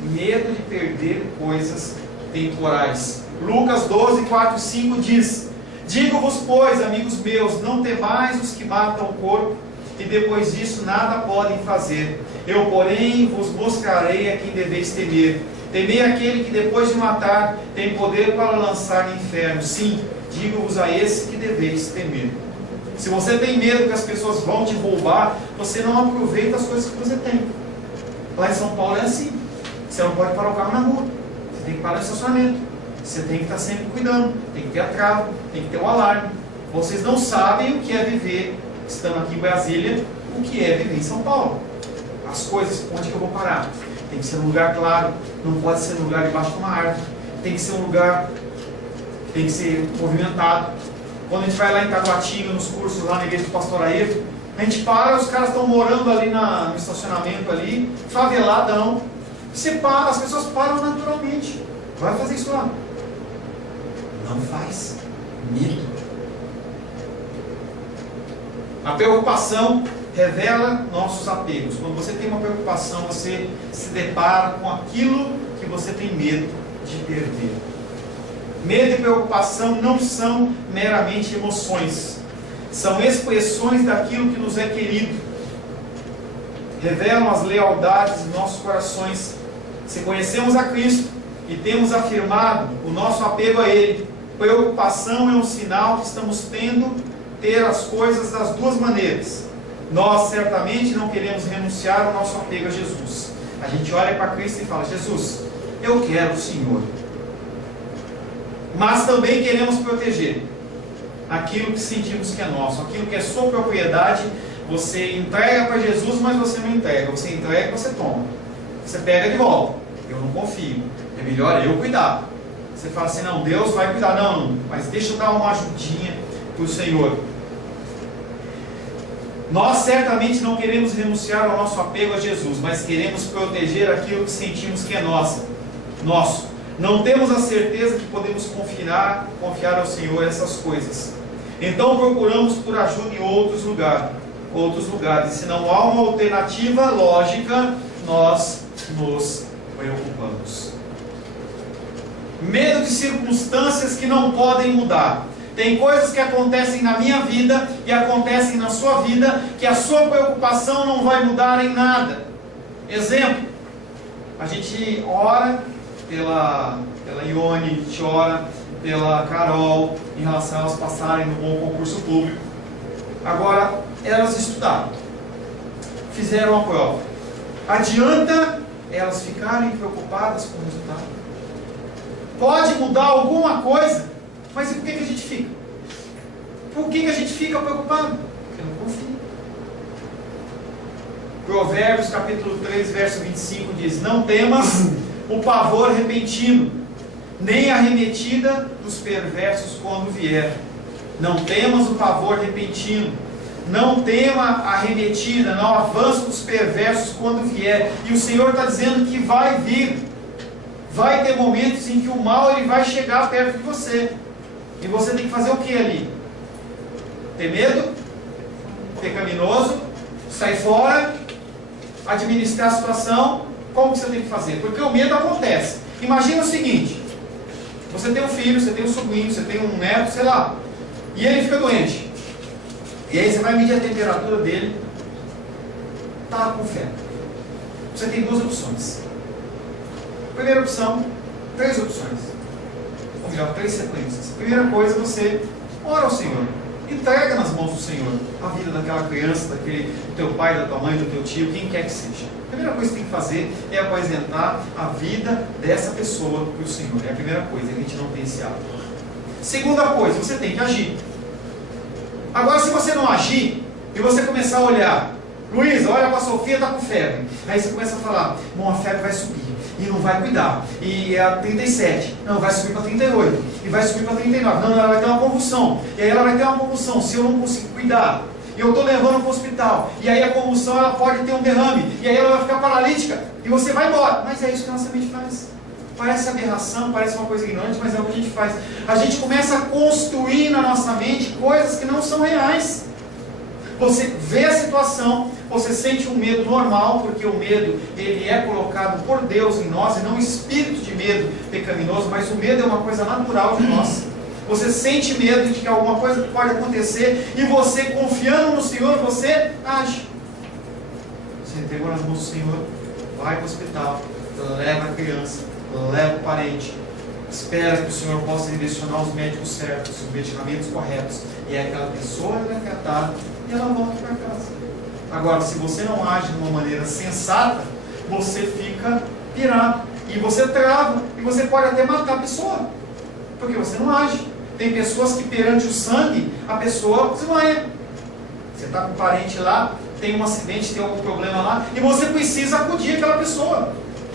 Medo de perder coisas temporais. Lucas 12, 4 e 5 diz: digo-vos, pois, amigos meus, não temais os que matam o corpo, e depois disso nada podem fazer. Eu, porém, vos mostrarei a quem deveis temer. Temei aquele que depois de matar tem poder para lançar no inferno. Sim, digo-vos a esse que deveis temer. Se você tem medo que as pessoas vão te roubar, você não aproveita as coisas que você tem. Lá em São Paulo é assim. Você não pode parar o carro na rua. Você tem que parar no estacionamento. Você tem que estar sempre cuidando. Tem que ter a trava, tem que ter o alarme. Vocês não sabem o que é viver, estando aqui em Brasília, o que é viver em São Paulo. As coisas, onde que eu vou parar? Tem que ser um lugar claro. Não pode ser um lugar debaixo de uma árvore. Tem que ser um lugar, tem que ser movimentado. Quando a gente vai lá em Taguatinga, nos cursos lá na igreja do Pastor Ayrton, a gente para, os caras estão morando ali no estacionamento ali, faveladão. Você para, as pessoas param naturalmente. Vai fazer isso lá. Não faz. Medo. A preocupação revela nossos apegos. Quando você tem uma preocupação, você se depara com aquilo que você tem medo de perder. Medo e preocupação não são meramente emoções, são expressões daquilo que nos é querido. Revelam as lealdades de nossos corações. Se conhecemos a Cristo e temos afirmado o nosso apego a Ele, preocupação é um sinal que estamos ter as coisas das duas maneiras. Nós certamente não queremos renunciar ao nosso apego a Jesus. A gente olha para Cristo e fala: Jesus, eu quero o Senhor. Mas também queremos proteger aquilo que sentimos que é nosso, aquilo que é sua propriedade. Você entrega para Jesus, mas você não entrega. Você entrega e você toma. Você pega de volta. Eu não confio. É melhor eu cuidar. Você fala assim: não, Deus vai cuidar. Não, mas deixa eu dar uma ajudinha para o Senhor. Nós certamente não queremos renunciar ao nosso apego a Jesus, mas queremos proteger aquilo que sentimos que é nosso. Não temos a certeza que podemos confiar ao Senhor essas coisas. Então procuramos por ajuda em outros lugares. Se não há uma alternativa lógica, nós nos preocupamos. Medo de circunstâncias que não podem mudar. Tem coisas que acontecem na minha vida e acontecem na sua vida, que a sua preocupação não vai mudar em nada. Exemplo, a gente ora pela Ione, a gente ora pela Carol, em relação a elas passarem no bom concurso público. Agora, elas estudaram, fizeram a prova. Adianta elas ficarem preocupadas com o resultado? Pode mudar alguma coisa, mas e por que a gente fica? Por que a gente fica preocupado? Porque não confia. Provérbios capítulo 3, verso 25 diz: não temas o pavor repentino, nem a arremetida dos perversos quando vier. Não temas o pavor repentino, não tema a arremetida, não avanço dos perversos quando vier. E o Senhor está dizendo que vai vir. Vai ter momentos em que o mal ele vai chegar perto de você. E você tem que fazer o que ali? Ter medo? Pecaminoso? Sair fora? Administrar a situação? Como que você tem que fazer? Porque o medo acontece. Imagina o seguinte: você tem um filho, você tem um sobrinho, você tem um neto, sei lá, e ele fica doente. E aí você vai medir a temperatura dele. Está com febre. Você tem duas opções. Primeira opção, três opções. Ou melhor, três sequências. Primeira coisa, você ora ao Senhor. Entrega nas mãos do Senhor a vida daquela criança, do teu pai, da tua mãe, do teu tio, quem quer que seja. A primeira coisa que tem que fazer é apresentar a vida dessa pessoa para o Senhor. É a primeira coisa, a gente não tem esse hábito. Segunda coisa, você tem que agir. Agora, se você não agir e você começar a olhar: Luísa, olha para a Sofia, está com febre. Aí você começa a falar: bom, a febre vai subir e não vai cuidar. E é a 37, não, vai subir para 38. E vai subir para 39. Não, ela vai ter uma convulsão. E aí ela vai ter uma convulsão. Se eu não consigo cuidar, e eu estou levando para o hospital, e aí a convulsão ela pode ter um derrame, e aí ela vai ficar paralítica, e você vai embora. Mas é isso que a nossa mente faz. Parece aberração, parece uma coisa ignorante, mas é o que a gente faz. A gente começa a construir na nossa mente coisas que não são reais. Você vê a situação, você sente um medo normal, porque o medo ele é colocado por Deus em nós, e não um espírito de medo pecaminoso, mas o medo é uma coisa natural de nós. Você sente medo de que alguma coisa pode acontecer, e você, confiando no Senhor, você age. Você entregou nas mãos do Senhor, vai para o hospital, leva a criança, leva o parente, espera que o Senhor possa direcionar os médicos certos, os medicamentos corretos, e aquela pessoa é tratada e ela volta para casa. Agora, se você não age de uma maneira sensata, você fica pirado, e você trava, e você pode até matar a pessoa, porque você não age. Tem pessoas que perante o sangue, a pessoa desmaia. Você está com um parente lá, tem um acidente, tem algum problema lá, e você precisa acudir aquela pessoa.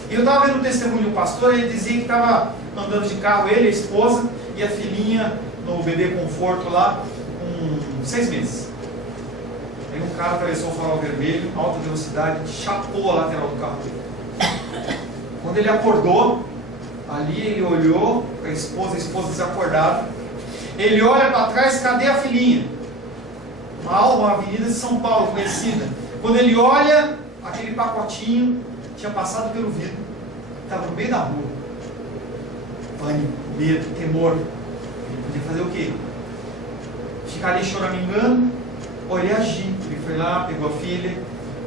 E eu estava vendo o testemunho do pastor, ele dizia que estava andando de carro, ele, a esposa e a filhinha no bebê conforto lá, com 6 meses. Aí um cara atravessou o farol vermelho, alta velocidade, chapou a lateral do carro dele. Quando ele acordou, ali ele olhou para a esposa desacordada. Ele olha para trás, cadê a filhinha? Uma avenida de São Paulo, conhecida. Quando ele olha, aquele pacotinho tinha passado pelo vidro, estava no meio da rua. pânico, medo, temor. Ele podia fazer o quê? Ficar ali choramingando, ou ele agir. Ele foi lá, pegou a filha,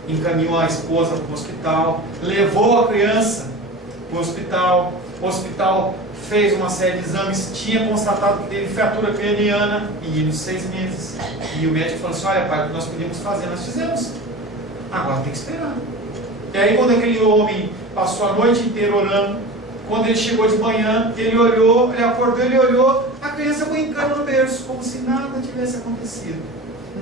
encaminhou a esposa para o hospital, levou a criança para o hospital fez uma série de exames, tinha constatado que teve fratura craniana e nos 6 meses. E o médico falou assim: olha pai, o que nós podíamos fazer, nós fizemos. Agora tem que esperar. E aí quando aquele homem passou a noite inteira orando, quando ele chegou de manhã, ele olhou, ele acordou, ele olhou, a criança brincando no berço, como se nada tivesse acontecido.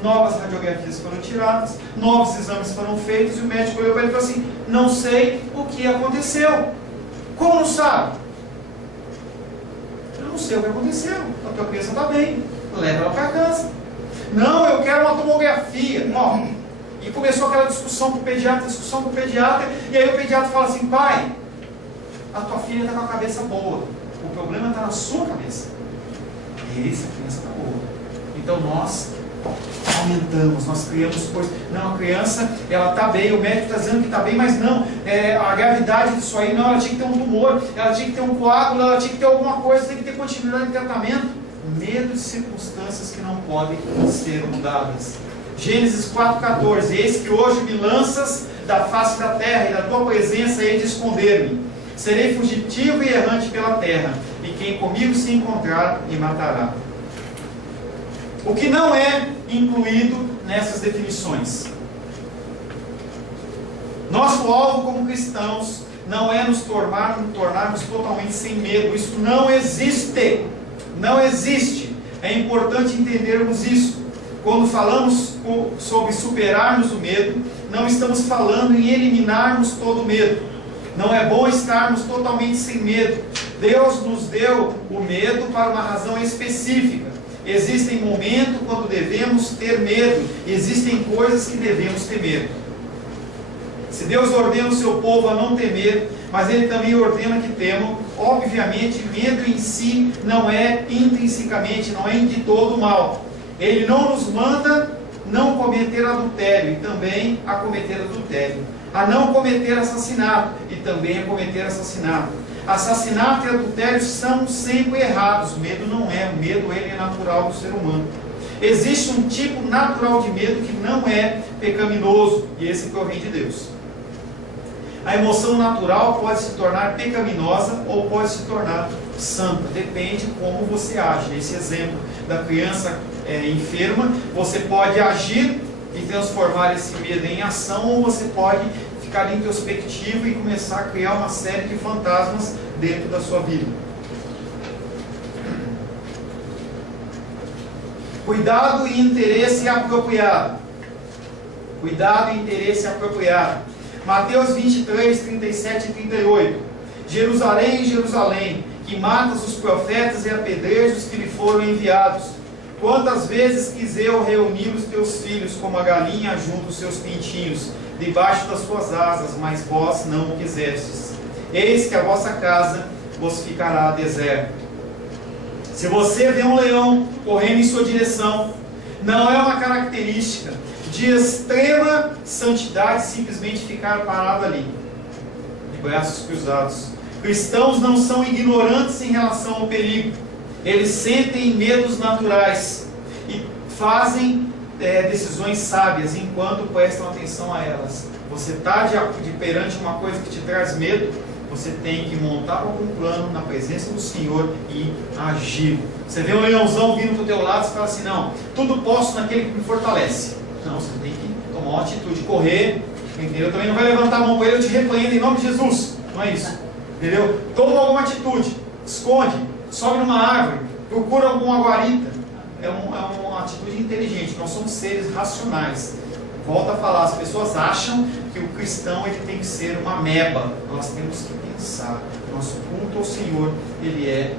Novas radiografias foram tiradas, novos exames foram feitos, e o médico olhou para ele e falou assim: não sei o que aconteceu. Como não sabe? Eu não sei o que aconteceu, a tua criança está bem, leva ela para casa. Não, eu quero uma tomografia. Ó, e começou aquela discussão com o pediatra, e aí o pediatra fala assim: pai, a tua filha está com a cabeça boa, o problema está na sua cabeça. Essa criança está boa. Então nós aumentamos, nós criamos coisas. Não, a criança, ela está bem, o médico está dizendo que está bem, mas não, a gravidade disso aí, não, ela tinha que ter um tumor, ela tinha que ter um coágulo, ela tinha que ter alguma coisa, tem que ter continuidade de tratamento. Medo de circunstâncias que não podem ser mudadas. Gênesis 4,14: eis que hoje me lanças da face da terra, e da tua presença hei de esconder-me. Serei fugitivo e errante pela terra, e quem comigo se encontrar me matará. O que não é incluído nessas definições? Nosso alvo como cristãos não é nos tornarmos totalmente sem medo. Isso não existe. Não existe. É importante entendermos isso. Quando falamos sobre superarmos o medo, não estamos falando em eliminarmos todo o medo. Não é bom estarmos totalmente sem medo. Deus nos deu o medo para uma razão específica. Existem momentos quando devemos ter medo. Existem coisas que devemos ter medo. Se Deus ordena o seu povo a não ter medo, mas Ele também ordena que temam, obviamente, medo em si não é intrinsecamente, não é de todo mal. Ele não nos manda não cometer adultério, e também a cometer adultério. A não cometer assassinato, e também a cometer assassinato. Assassinato e adultério são sempre errados. O medo não é. O medo ele é natural do ser humano. Existe um tipo natural de medo que não é pecaminoso, e esse provém de Deus. A emoção natural pode se tornar pecaminosa ou pode se tornar santa. Depende de como você age. Esse exemplo da criança enferma, você pode agir e transformar esse medo em ação, ou você pode ficar introspectivo e começar a criar uma série de fantasmas dentro da sua vida. Cuidado e interesse apropriado. Cuidado e interesse apropriado. Mateus 23, 37 e 38. Jerusalém, Jerusalém, que matas os profetas e apedrejas os que lhe foram enviados. Quantas vezes quis eu reunir os teus filhos como a galinha junto os seus pintinhos, debaixo das suas asas, mas vós não o quisestes. Eis que a vossa casa vos ficará deserta. Se você vê um leão correndo em sua direção, não é uma característica de extrema santidade simplesmente ficar parado ali, de braços cruzados. Cristãos não são ignorantes em relação ao perigo. Eles sentem medos naturais e fazem decisões sábias enquanto prestam atenção a elas. Você está perante uma coisa que te traz medo, você tem que montar algum plano na presença do Senhor e agir. Você vê um leãozão vindo para o teu lado, você fala assim: não, tudo posso naquele que me fortalece. Não, você tem que tomar uma atitude, correr, entendeu? Também não vai levantar a mão para ele: eu te repreendo em nome de Jesus. Não é isso, entendeu? Toma alguma atitude, esconde, sobe numa árvore, procura alguma guarita. É uma atitude inteligente. Nós somos seres racionais. Volto a falar, as pessoas acham que o cristão ele tem que ser uma ameba. Nós temos que pensar. Nosso culto ao Senhor, ele é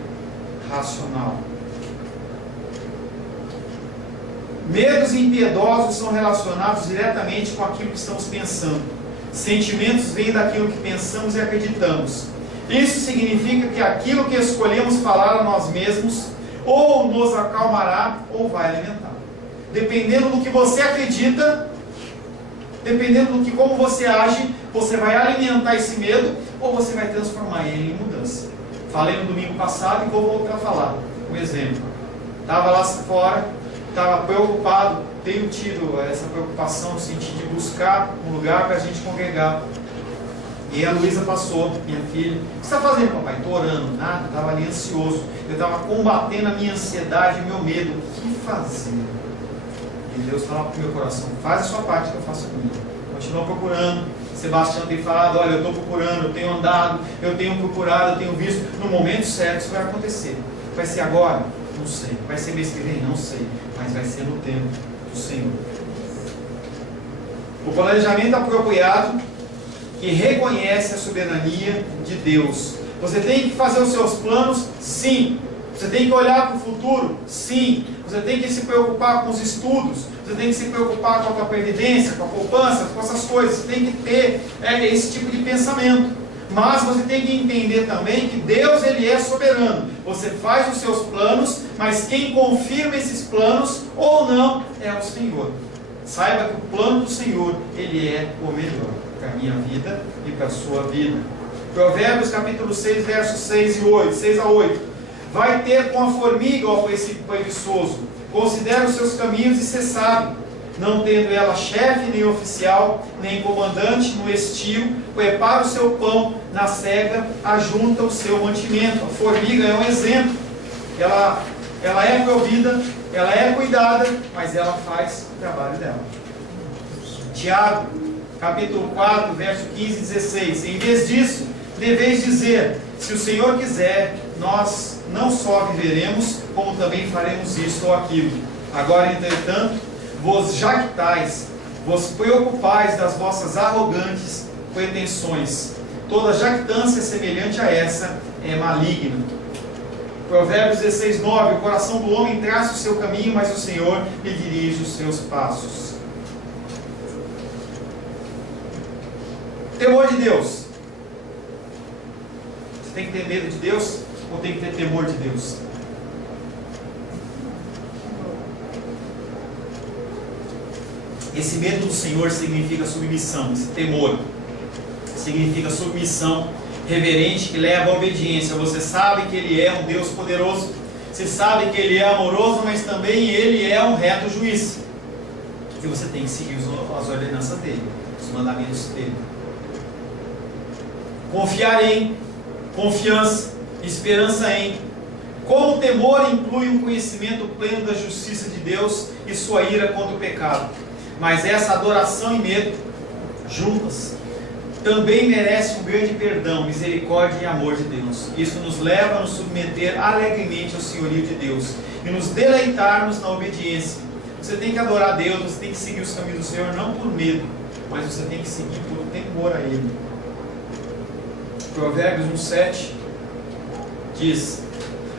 racional. Medos impiedosos são relacionados diretamente com aquilo que estamos pensando. Sentimentos vêm daquilo que pensamos e acreditamos. Isso significa que aquilo que escolhemos falar a nós mesmos ou nos acalmará ou vai alimentar. Dependendo do que você acredita, dependendo do que como você age, você vai alimentar esse medo ou você vai transformar ele em mudança. Falei no domingo passado e vou voltar a falar. Um exemplo. Estava lá fora, estava preocupado, tenho tido essa preocupação no sentido de buscar um lugar para a gente congregar. E a Luísa passou, minha filha. O que você está fazendo, papai? Estou orando. Nada, estava ali ansioso. Eu estava combatendo a minha ansiedade e o meu medo. O que fazer? E Deus falava para o meu coração: faz a sua parte que eu faço a minha. Continua procurando. Sebastião tem falado: olha, eu estou procurando, eu tenho andado, eu tenho procurado, eu tenho visto. No momento certo isso vai acontecer. Vai ser agora? Não sei. Vai ser mês que vem? Não sei. Mas vai ser no tempo do Senhor. O planejamento apropriado que reconhece a soberania de Deus. Você tem que fazer os seus planos? Sim. Você tem que olhar para o futuro? Sim. Você tem que se preocupar com os estudos. Você tem que se preocupar com a tua previdência, com a poupança, com essas coisas. Você tem que ter esse tipo de pensamento. Mas você tem que entender também que Deus, Ele é soberano. Você faz os seus planos, mas quem confirma esses planos ou não é o Senhor. Saiba que o plano do Senhor, Ele é o melhor para a minha vida e para a sua vida. Provérbios capítulo 6, versos 6 a 8. Vai ter com a formiga, ó princípio preguiçoso. Considera os seus caminhos e ser sábio. Não tendo ela chefe, nem oficial, nem comandante no estio, prepara o seu pão na cega, ajunta o seu mantimento. A formiga é um exemplo. Ela é provida, ela é cuidada, mas ela faz o trabalho dela. Tiago, capítulo 4, verso 15 e 16. Em vez disso, deveis dizer: se o Senhor quiser, nós não só viveremos, como também faremos isto ou aquilo. Agora, entretanto, vos jactais, vos preocupais das vossas arrogantes pretensões. Toda jactância semelhante a essa é maligna. Provérbios 16, 9. O coração do homem traça o seu caminho, mas o Senhor lhe dirige os seus passos. Temor de Deus. Você tem que ter medo de Deus ou tem que ter temor de Deus? Esse medo do Senhor significa submissão. Esse temor significa submissão reverente que leva à obediência. Você sabe que Ele é um Deus poderoso. Você sabe que Ele é amoroso, mas também Ele é um reto juiz. E você tem que seguir as ordenanças dEle, os mandamentos dEle. Confiar em, confiança, esperança em. Como o temor inclui um conhecimento pleno da justiça de Deus e sua ira contra o pecado. Mas essa adoração e medo, juntas, também merece um grande perdão, misericórdia e amor de Deus. Isso nos leva a nos submeter alegremente ao senhorio de Deus e nos deleitarmos na obediência. Você tem que adorar Deus, você tem que seguir os caminhos do Senhor, não por medo, mas você tem que seguir por temor a Ele. Provérbios 1,7 diz: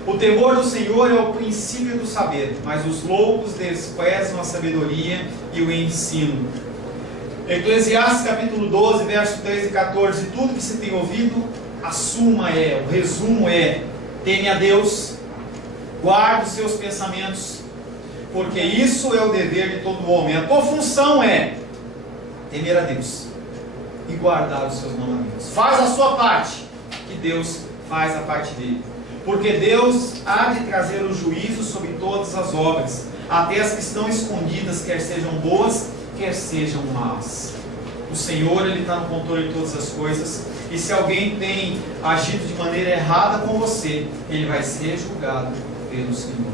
o temor do Senhor é o princípio do saber, mas os loucos desprezam a sabedoria e o ensino. Eclesiastes capítulo 12, verso 13 e 14. Tudo que se tem ouvido, a suma o resumo é: teme a Deus, guarde os seus pensamentos, porque isso é o dever de todo homem. A tua função é temer a Deus e guardar os seus mandamentos. Faz a sua parte, que Deus faz a parte dele. Porque Deus há de trazer o juízo sobre todas as obras, até as que estão escondidas, quer sejam boas, quer sejam más. O Senhor, Ele está no controle de todas as coisas, e se alguém tem agido de maneira errada com você, ele vai ser julgado pelo Senhor.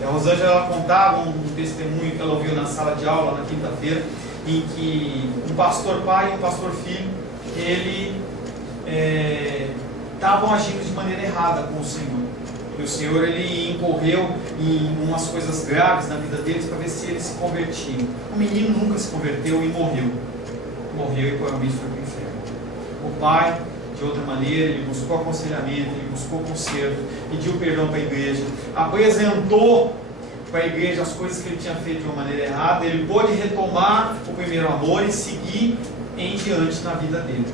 E a Rosângela, ela contava um testemunho que ela ouviu na sala de aula na quinta-feira, em que um pastor pai e um pastor filho, ele estavam agindo de maneira errada com o Senhor. E o Senhor, Ele incorreu em umas coisas graves na vida deles para ver se eles se convertiam. O menino nunca se converteu e morreu. Morreu e provavelmente foi para o inferno. O pai, de outra maneira, ele buscou aconselhamento, ele buscou conserto, pediu perdão para a igreja, apresentou para a igreja as coisas que ele tinha feito de uma maneira errada. Ele pôde retomar o primeiro amor e seguir em diante na vida dele.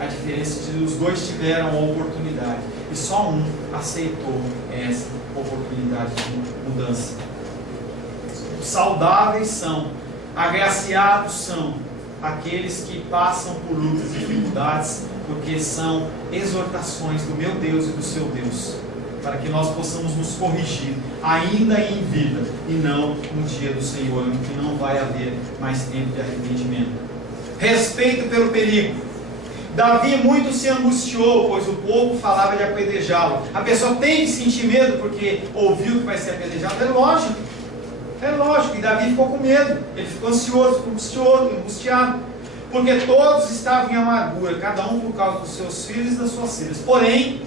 A diferença é que os dois tiveram a oportunidade e só um aceitou essa oportunidade de mudança. Saudáveis são, agraciados são aqueles que passam por lutas e dificuldades porque são exortações do meu Deus e do seu Deus, para que nós possamos nos corrigir ainda em vida e não no dia do Senhor, em que não vai haver mais tempo de arrependimento. Respeito pelo perigo. Davi muito se angustiou, pois o povo falava de apedrejá-lo. A pessoa tem que sentir medo porque ouviu que vai ser apedrejado. É lógico, e Davi ficou com medo, ele ficou ansioso, angustiado, porque todos estavam em amargura, cada um por causa dos seus filhos e das suas filhas. Porém,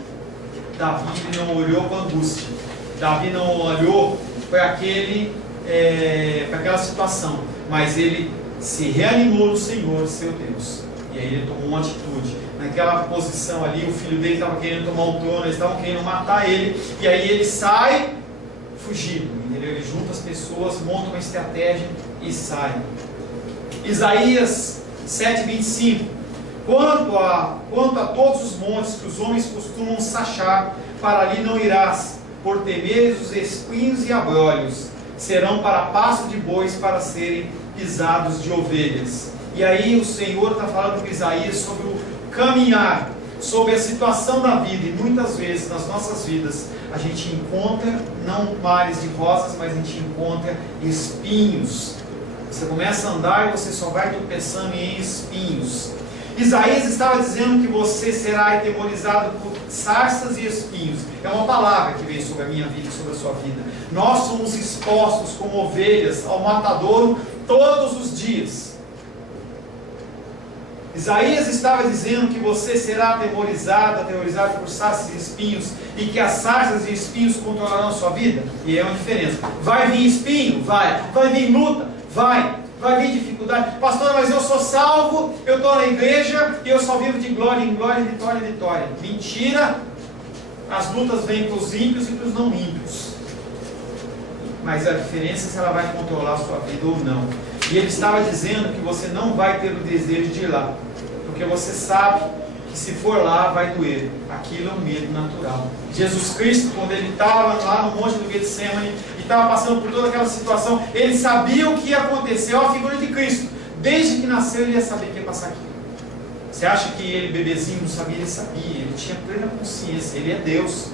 Davi não olhou com angústia, Davi não olhou para aquela situação, mas ele se reanimou no Senhor, seu Deus. E aí ele tomou uma atitude. Naquela posição ali, o filho dele estava querendo tomar o trono, eles estavam querendo matar ele, e aí ele sai fugindo, entendeu? Ele junta as pessoas, monta uma estratégia e sai. Isaías 7:25. Quanto a todos os montes que os homens costumam sachar, para ali não irás, por temeres os espinhos e abrolhos, serão para pasto de bois, para serem pisados de ovelhas. E aí o Senhor está falando com Isaías sobre o caminhar, sobre a situação da vida, e muitas vezes nas nossas vidas a gente encontra não mares de rosas, mas a gente encontra espinhos. Você começa a andar e você só vai tropeçando em espinhos. Isaías estava dizendo que você será atemorizado por sarças e espinhos. É uma palavra que vem sobre a minha vida e sobre a sua vida. Nós somos expostos como ovelhas ao matadouro todos os dias. Isaías estava dizendo que você será atemorizado por sarças e espinhos, e que as sarças e espinhos controlarão a sua vida. E é uma diferença. Vai vir espinho? Vai vir luta? Vai vir dificuldade. Pastor, mas eu sou salvo, eu estou na igreja e eu só vivo de glória em glória, vitória em vitória. Mentira! As lutas vêm para os ímpios e para os não ímpios. Mas a diferença é se ela vai controlar a sua vida ou não. E ele estava dizendo que você não vai ter o desejo de ir lá, porque você sabe que se for lá vai doer. Aquilo é um medo natural. Jesus Cristo, quando ele estava lá no monte do Getsemane e estava passando por toda aquela situação, ele sabia o que ia acontecer. Olha a figura de Cristo. Desde que nasceu ele ia saber que ia passar aquilo. Você acha que ele, bebezinho, não sabia? Ele sabia, ele tinha plena consciência, ele é Deus.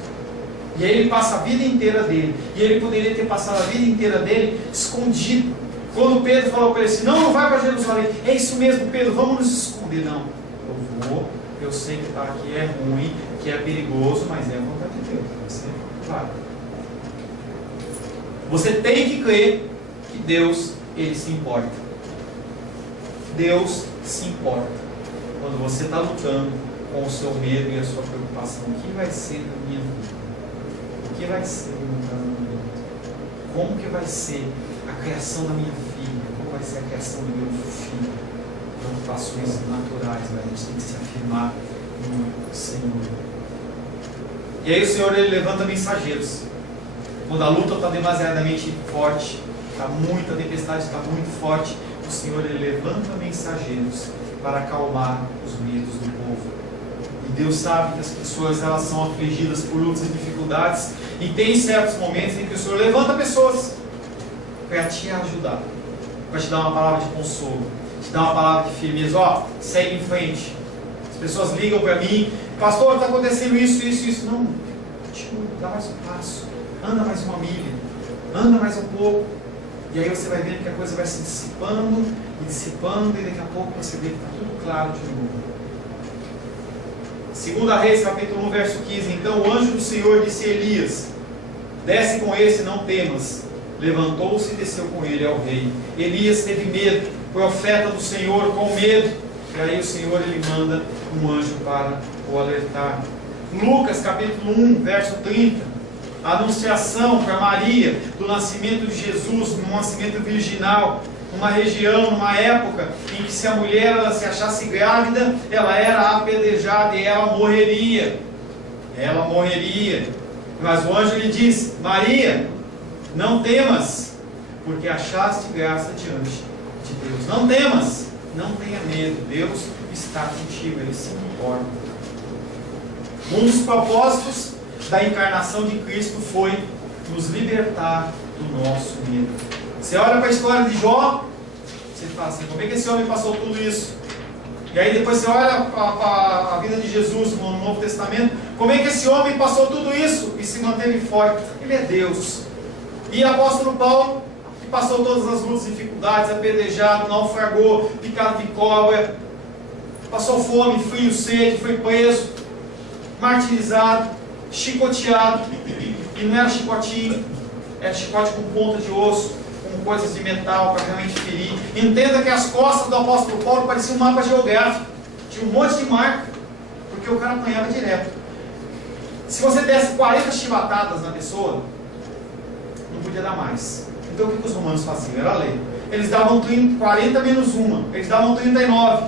E aí ele passa a vida inteira dele, e ele poderia ter passado a vida inteira dele escondido. Quando Pedro falou para ele assim, não vai para Jerusalém, é isso mesmo, Pedro, vamos nos esconder. Não, eu vou, eu sei que estar aqui é ruim, que é perigoso, mas é a vontade de Deus. Você, claro. Você tem que crer que Deus, ele se importa. Deus se importa. Quando você está lutando com o seu medo e a sua preocupação, o que vai ser da minha vida? O que vai ser do meu casamento? Como que vai ser a criação da minha filha? Como vai ser a criação do meu filho? Preocupações naturais, mas a gente tem que se afirmar no Senhor. E aí o Senhor, ele levanta mensageiros. Quando a luta está demasiadamente forte, a tempestade está muito forte, o Senhor, ele levanta mensageiros para acalmar os medos do povo. E Deus sabe que as pessoas, elas são afligidas por lutas e dificuldades, e tem certos momentos em que o Senhor levanta pessoas para te ajudar, para te dar uma palavra de consolo, te dar uma palavra de firmeza. Ó, segue em frente. As pessoas ligam para mim, pastor, está acontecendo isso. Não, continua, dá mais um passo, anda mais uma milha, anda mais um pouco. E aí você vai vendo que a coisa vai se dissipando, e daqui a pouco você vê que está tudo claro de novo. 2 Reis, capítulo 1, verso 15. Então o anjo do Senhor disse a Elias, desce com esse, não temas. Levantou-se e desceu com ele ao rei. Elias teve medo, profeta do Senhor com medo. E aí o Senhor, ele manda um anjo para o alertar. Lucas capítulo 1, verso 30. A anunciação para Maria do nascimento de Jesus, no nascimento virginal, numa região, numa época em que se a mulher ela se achasse grávida, ela era apedrejada e ela morreria. Mas o anjo lhe diz, Maria, não temas, porque achaste graça diante de Deus. Não temas, não tenha medo, Deus está contigo, Ele se importa. Um dos propósitos da encarnação de Cristo foi nos libertar do nosso medo. Você olha para a história de Jó, você fala assim, como é que esse homem passou tudo isso? E aí depois você olha a vida de Jesus no Novo Testamento, como é que esse homem passou tudo isso e se manteve forte? Ele é Deus. E o apóstolo Paulo, que passou todas as lutas e dificuldades, apedrejado, naufragou, picado de cobra, passou fome, frio, sede, foi preso, martirizado, chicoteado, e não era chicotinho, era chicote com ponta de osso, com coisas de metal para realmente ferir. Entenda que as costas do apóstolo Paulo pareciam um mapa geográfico, tinha um monte de marca, porque o cara apanhava direto. Se você desse 40 chibatadas na pessoa, não podia dar mais. Então o que os romanos faziam? Era a lei. Eles davam 40 menos uma, eles davam 39,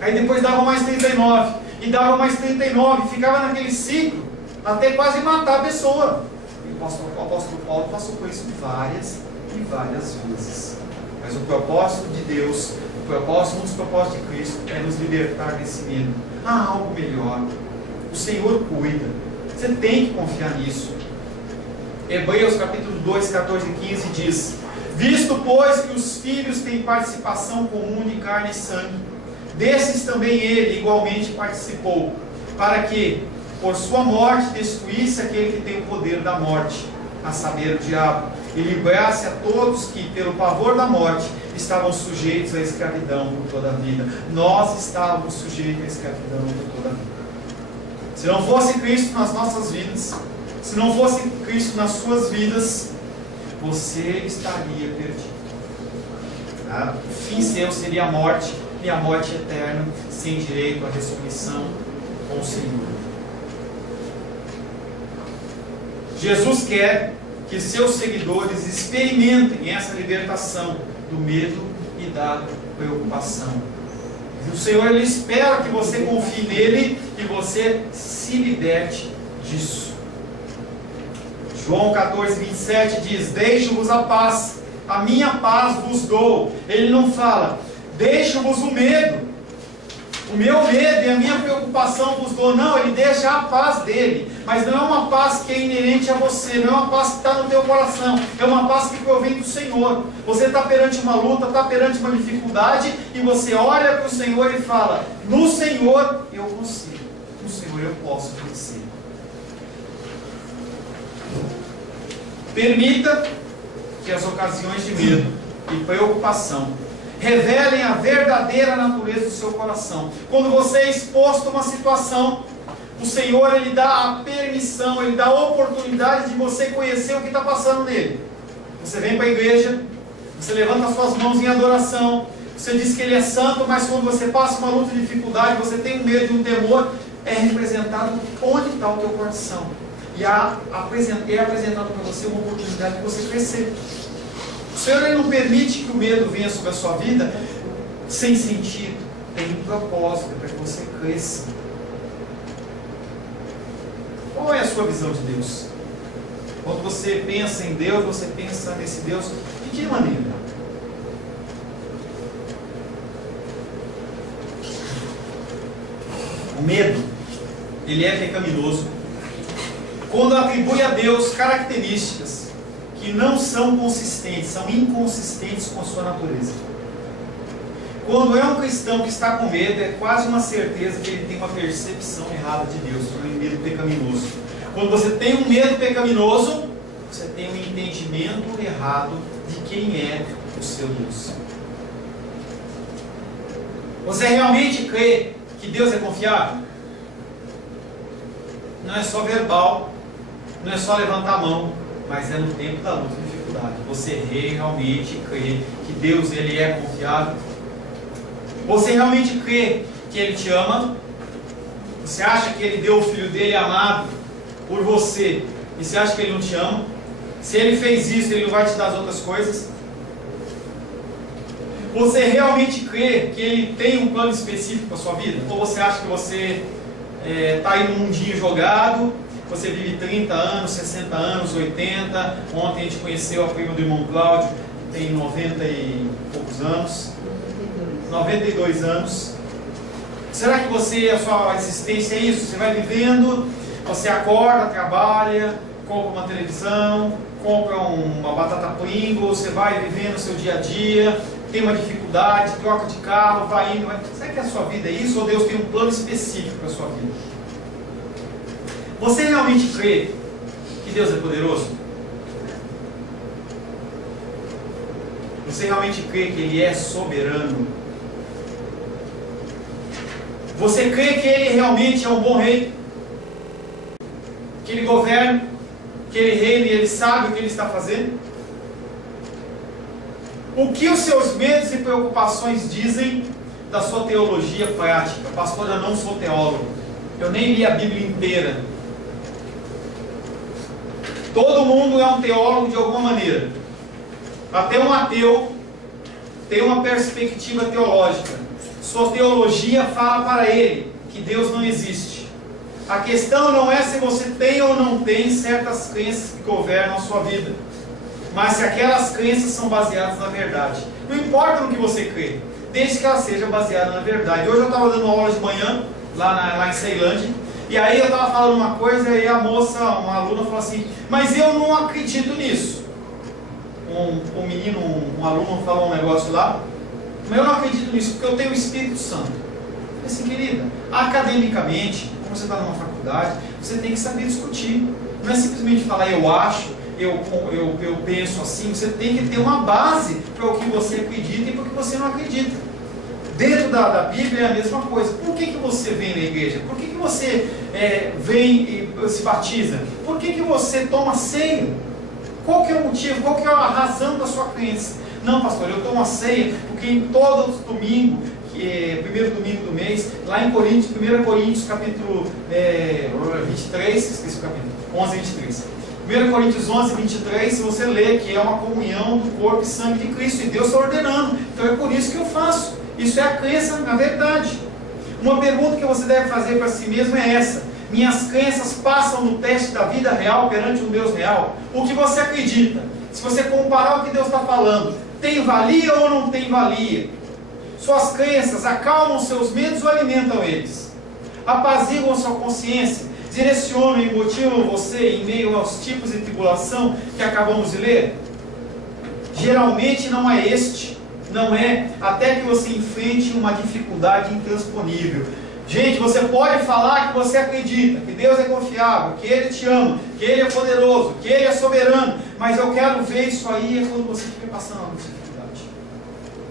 aí depois davam mais 39, e davam mais 39, ficava naquele ciclo, até quase matar a pessoa. E o apóstolo Paulo passou por isso várias e várias vezes. Mas o propósito de Deus, um dos propósitos de Cristo é nos libertar desse medo. Há algo melhor. O Senhor cuida. Você tem que confiar nisso. Hebreus capítulo 2, 14 e 15 diz: visto, pois, que os filhos têm participação comum de carne e sangue, desses também ele igualmente participou, para que, por sua morte, destruísse aquele que tem o poder da morte, a saber, o diabo, e livrasse a todos que, pelo pavor da morte, estavam sujeitos à escravidão por toda a vida. Nós estávamos sujeitos à escravidão por toda a vida. Se não fosse Cristo nas nossas vidas, se não fosse Cristo nas suas vidas, você estaria perdido. O fim seu seria a morte, e a morte eterna, sem direito à ressurreição com o Senhor. Jesus quer que seus seguidores experimentem essa libertação do medo e da preocupação. O Senhor, Ele espera que você confie nele e você se liberte disso. João 14, 27 diz: deixo-vos a paz, a minha paz vos dou. Ele não fala, deixo-vos o medo, o meu medo e a minha preocupação vos dou. Não, ele deixa a paz dele. Mas não é uma paz que é inerente a você, não é uma paz que está no teu coração, é uma paz que provém do Senhor. Você está perante uma luta, está perante uma dificuldade, e você olha para o Senhor e fala: no Senhor eu consigo, no Senhor eu posso vencer. Permita que as ocasiões de medo e preocupação revelem a verdadeira natureza do seu coração. Quando você é exposto a uma situação, o Senhor, Ele dá a permissão, Ele dá a oportunidade de você conhecer o que está passando nele. Você vem para a igreja, você levanta as suas mãos em adoração, você diz que Ele é santo, mas quando você passa uma luta de dificuldade, você tem um medo e um temor, é representado onde está o teu coração. E é apresentado para você uma oportunidade de você crescer. O Senhor, Ele não permite que o medo venha sobre a sua vida sem sentido. Tem um propósito para que você cresça. Qual é a sua visão de Deus? Quando você pensa em Deus, você pensa nesse Deus de que maneira? O medo, ele é pecaminoso quando atribui a Deus características que não são consistentes, são inconsistentes com a sua natureza. Quando é um cristão que está com medo, é quase uma certeza que ele tem uma percepção errada de Deus, um medo pecaminoso. Quando você tem um medo pecaminoso, você tem um entendimento errado de quem é o seu Deus. Você realmente crê que Deus é confiável? Não é só verbal, não é só levantar a mão, mas é no tempo da luta e dificuldade. Você realmente crê que Deus, Ele é confiável? Você realmente crê que Ele te ama? Você acha que Ele deu o Filho dele amado por você, e você acha que Ele não te ama? Se Ele fez isso, Ele não vai te dar as outras coisas? Você realmente crê que Ele tem um plano específico para a sua vida? Ou você acha que você está aí num mundinho jogado, você vive 30 anos, 60 anos, 80, ontem a gente conheceu a prima do irmão Cláudio, que tem 90 e poucos anos, 92 anos. Será que a sua existência é isso? Você vai vivendo, você acorda, trabalha, compra uma televisão, compra uma batata Pringles, você vai vivendo o seu dia a dia, tem uma dificuldade, troca de carro, vai indo, vai... Será que a sua vida é isso? Ou Deus tem um plano específico para a sua vida? Você realmente crê que Deus é poderoso? Você realmente crê que Ele é soberano? Você crê que Ele realmente é um bom rei? Que Ele governa, que Ele reina e Ele sabe o que Ele está fazendo? O que os seus medos e preocupações dizem da sua teologia prática? Pastor, eu não sou teólogo. Eu nem li a Bíblia inteira. Todo mundo é um teólogo de alguma maneira. Até um ateu tem uma perspectiva teológica. Sua teologia fala para ele que Deus não existe. A questão não é se você tem ou não tem certas crenças que governam a sua vida, mas se aquelas crenças são baseadas na verdade. Não importa no que você crê, desde que ela seja baseada na verdade. Hoje eu estava dando aula de manhã, lá em Ceilândia, e aí eu estava falando uma coisa, e a moça, uma aluna, falou assim: mas eu não acredito nisso. Um aluno falou um negócio lá, mas eu não acredito nisso, porque eu tenho o Espírito Santo. Eu falei assim: querida, academicamente, como você está numa faculdade, você tem que saber discutir. Não é simplesmente falar eu acho, eu penso assim. Você tem que ter uma base para o que você acredita e para o que você não acredita. Dentro da Bíblia é a mesma coisa. Por que você vem na igreja? Por que você vem e se batiza? Por que você toma ceia? Qual que é o motivo? Qual que é a razão da sua crença? Não, pastor, eu tomo a ceia porque em todo domingo, que é primeiro domingo do mês, lá em Coríntios, 1 Coríntios capítulo 23, esqueci o capítulo, 11 e 23. 1 Coríntios 11 e 23, se você lê que é uma comunhão do corpo e sangue de Cristo, e Deus está ordenando. Então é por isso que eu faço. Isso é a crença na verdade. Uma pergunta que você deve fazer para si mesmo é essa: minhas crenças passam no teste da vida real perante um Deus real? O que você acredita? Se você comparar o que Deus está falando, tem valia ou não tem valia? Suas crenças acalmam seus medos ou alimentam eles? Apaziguam sua consciência? Direcionam e motivam você em meio aos tipos de tribulação que acabamos de ler? Geralmente não é este. Não é, até que você enfrente uma dificuldade intransponível. Gente, você pode falar que você acredita, que Deus é confiável, que Ele te ama, que Ele é poderoso, que Ele é soberano, mas eu quero ver isso aí é quando você fica passando uma dificuldade.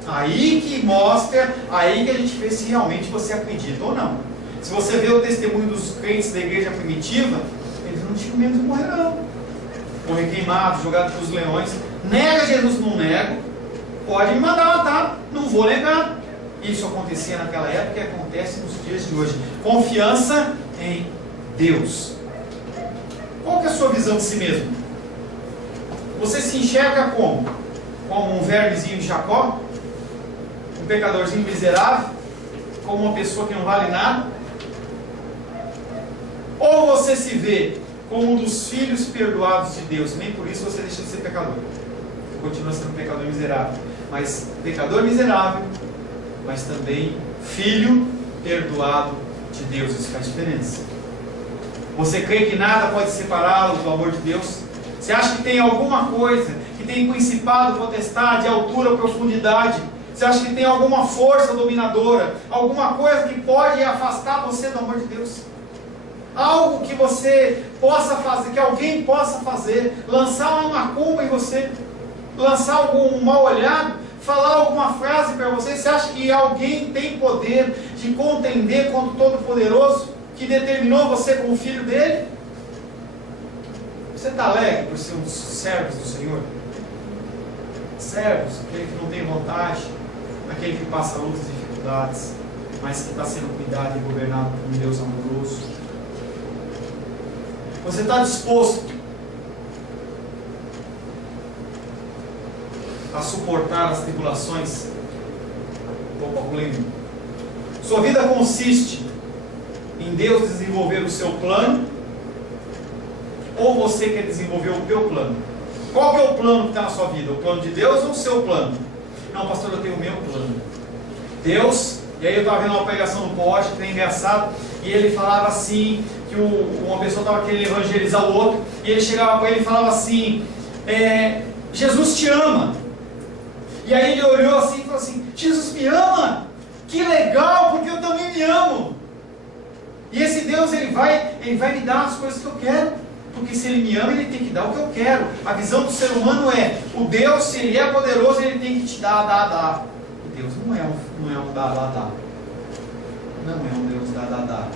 Aí que mostra, aí que a gente vê se realmente você acredita ou não. Se você vê o testemunho dos crentes da igreja primitiva, eles não tinham medo de morrer não. Morrer queimado, jogado para os leões. Nega Jesus, não nego. Pode me mandar matar, não vou negar. Isso acontecia naquela época e acontece nos dias de hoje. Confiança em Deus. Qual que é a sua visão de si mesmo? Você se enxerga como? Como um vermezinho de Jacó? Um pecadorzinho miserável? Como uma pessoa que não vale nada? Ou você se vê como um dos filhos perdoados de Deus? Nem por isso você deixa de ser pecador. Você continua sendo um pecador miserável. Mas pecador miserável, mas também filho perdoado de Deus. Isso faz diferença. Você crê que nada pode separá-lo do amor de Deus? Você acha que tem alguma coisa, que tem principado, potestade, altura, profundidade? Você acha que tem alguma força dominadora, alguma coisa que pode afastar você do amor de Deus? Algo que você possa fazer, que alguém possa fazer, lançar uma macumba em você, lançar algum mal olhado, falar alguma frase para você. Você acha que alguém tem poder de contender contra o Todo-Poderoso, que determinou você como filho dele? Você está alegre por ser um dos servos do Senhor? Servos, aquele que não tem vontade, aquele que passa lutas e dificuldades, mas que está sendo cuidado e governado por um Deus amoroso. Você está disposto a suportar as tribulações? Sua vida consiste em Deus desenvolver o seu plano, ou você quer desenvolver o teu plano? Qual que é o plano que está na sua vida? O plano de Deus ou o seu plano? Não, pastor, eu tenho o meu plano. Deus, e aí eu estava vendo uma pregação no poste, que é engraçado, e ele falava assim, que uma pessoa estava querendo evangelizar o outro, e ele chegava para ele e falava assim, Jesus te ama. E aí ele olhou assim e falou assim: Jesus me ama? Que legal, porque eu também me amo. E esse Deus, ele vai me dar as coisas que eu quero. Porque se ele me ama, ele tem que dar o que eu quero. A visão do ser humano é: o Deus, se ele é poderoso, ele tem que te dar. E Deus não é um dar. Não é um Deus dar.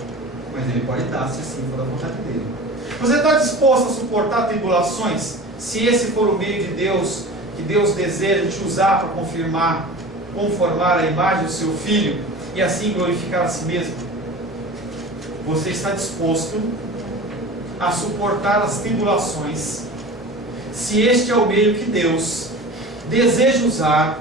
Mas ele pode dar, se assim for da vontade dele. Você está disposto a suportar tribulações? Se esse for o meio de Deus, que Deus deseja te usar para conformar a imagem do seu Filho e assim glorificar a si mesmo? Você está disposto a suportar as tribulações, se este é o meio que Deus deseja usar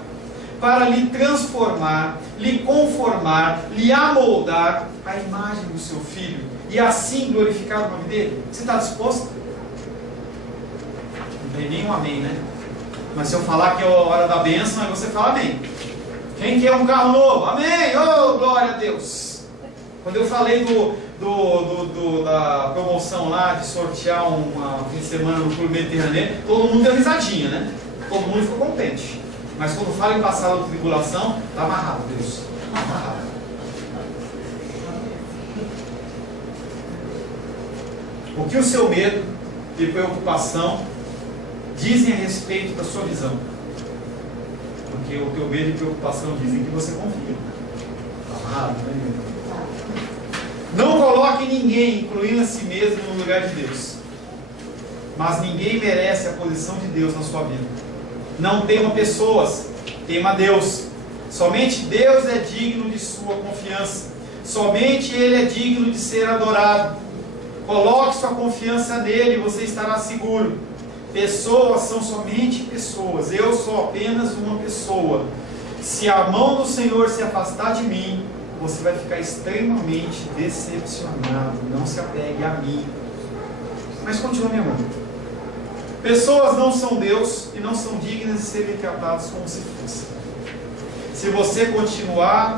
para lhe transformar, lhe conformar, lhe amoldar a imagem do seu Filho e assim glorificar o nome dele? Você está disposto? Não tem nenhum amém, né? Mas se eu falar que é a hora da bênção, aí você fala amém. Quem quer um carro novo? Amém! Oh, glória a Deus! Quando eu falei da promoção lá, de sortear uma fim de semana no Clube Mediterrâneo, todo mundo deu risadinha, né? Todo mundo ficou contente. Mas quando fala em passar a tribulação, está amarrado, Deus. Está amarrado. O que o seu medo e preocupação dizem a respeito da sua visão? Porque o teu medo e preocupação dizem que você confia. Está amarrado, né? Não coloque ninguém, incluindo a si mesmo, no lugar de Deus. Mas ninguém merece a posição de Deus na sua vida. Não tema pessoas, tema Deus. Somente Deus é digno de sua confiança. Somente Ele é digno de ser adorado. Coloque sua confiança nele e você estará seguro. Pessoas são somente pessoas. Eu sou apenas uma pessoa. Se a mão do Senhor se afastar de mim, você vai ficar extremamente decepcionado. Não se apegue a mim. Mas continua me amando. Pessoas não são Deus e não são dignas de serem tratadas como se fossem. Se você continua a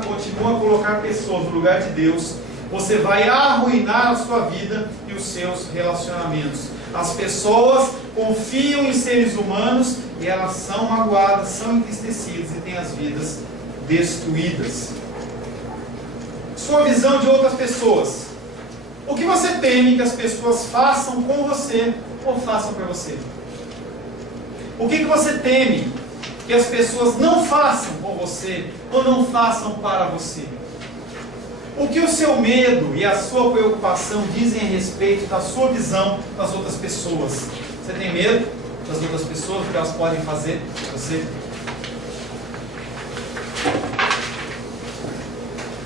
colocar pessoas no lugar de Deus, você vai arruinar a sua vida e os seus relacionamentos. As pessoas confiam em seres humanos e elas são magoadas, são entristecidas e têm as vidas destruídas. Sua visão de outras pessoas. O que você teme que as pessoas façam com você ou façam para você? O que você teme que as pessoas não façam com você ou não façam para você? O que o seu medo e a sua preocupação dizem a respeito da sua visão das outras pessoas? Você tem medo das outras pessoas, o que elas podem fazer com você?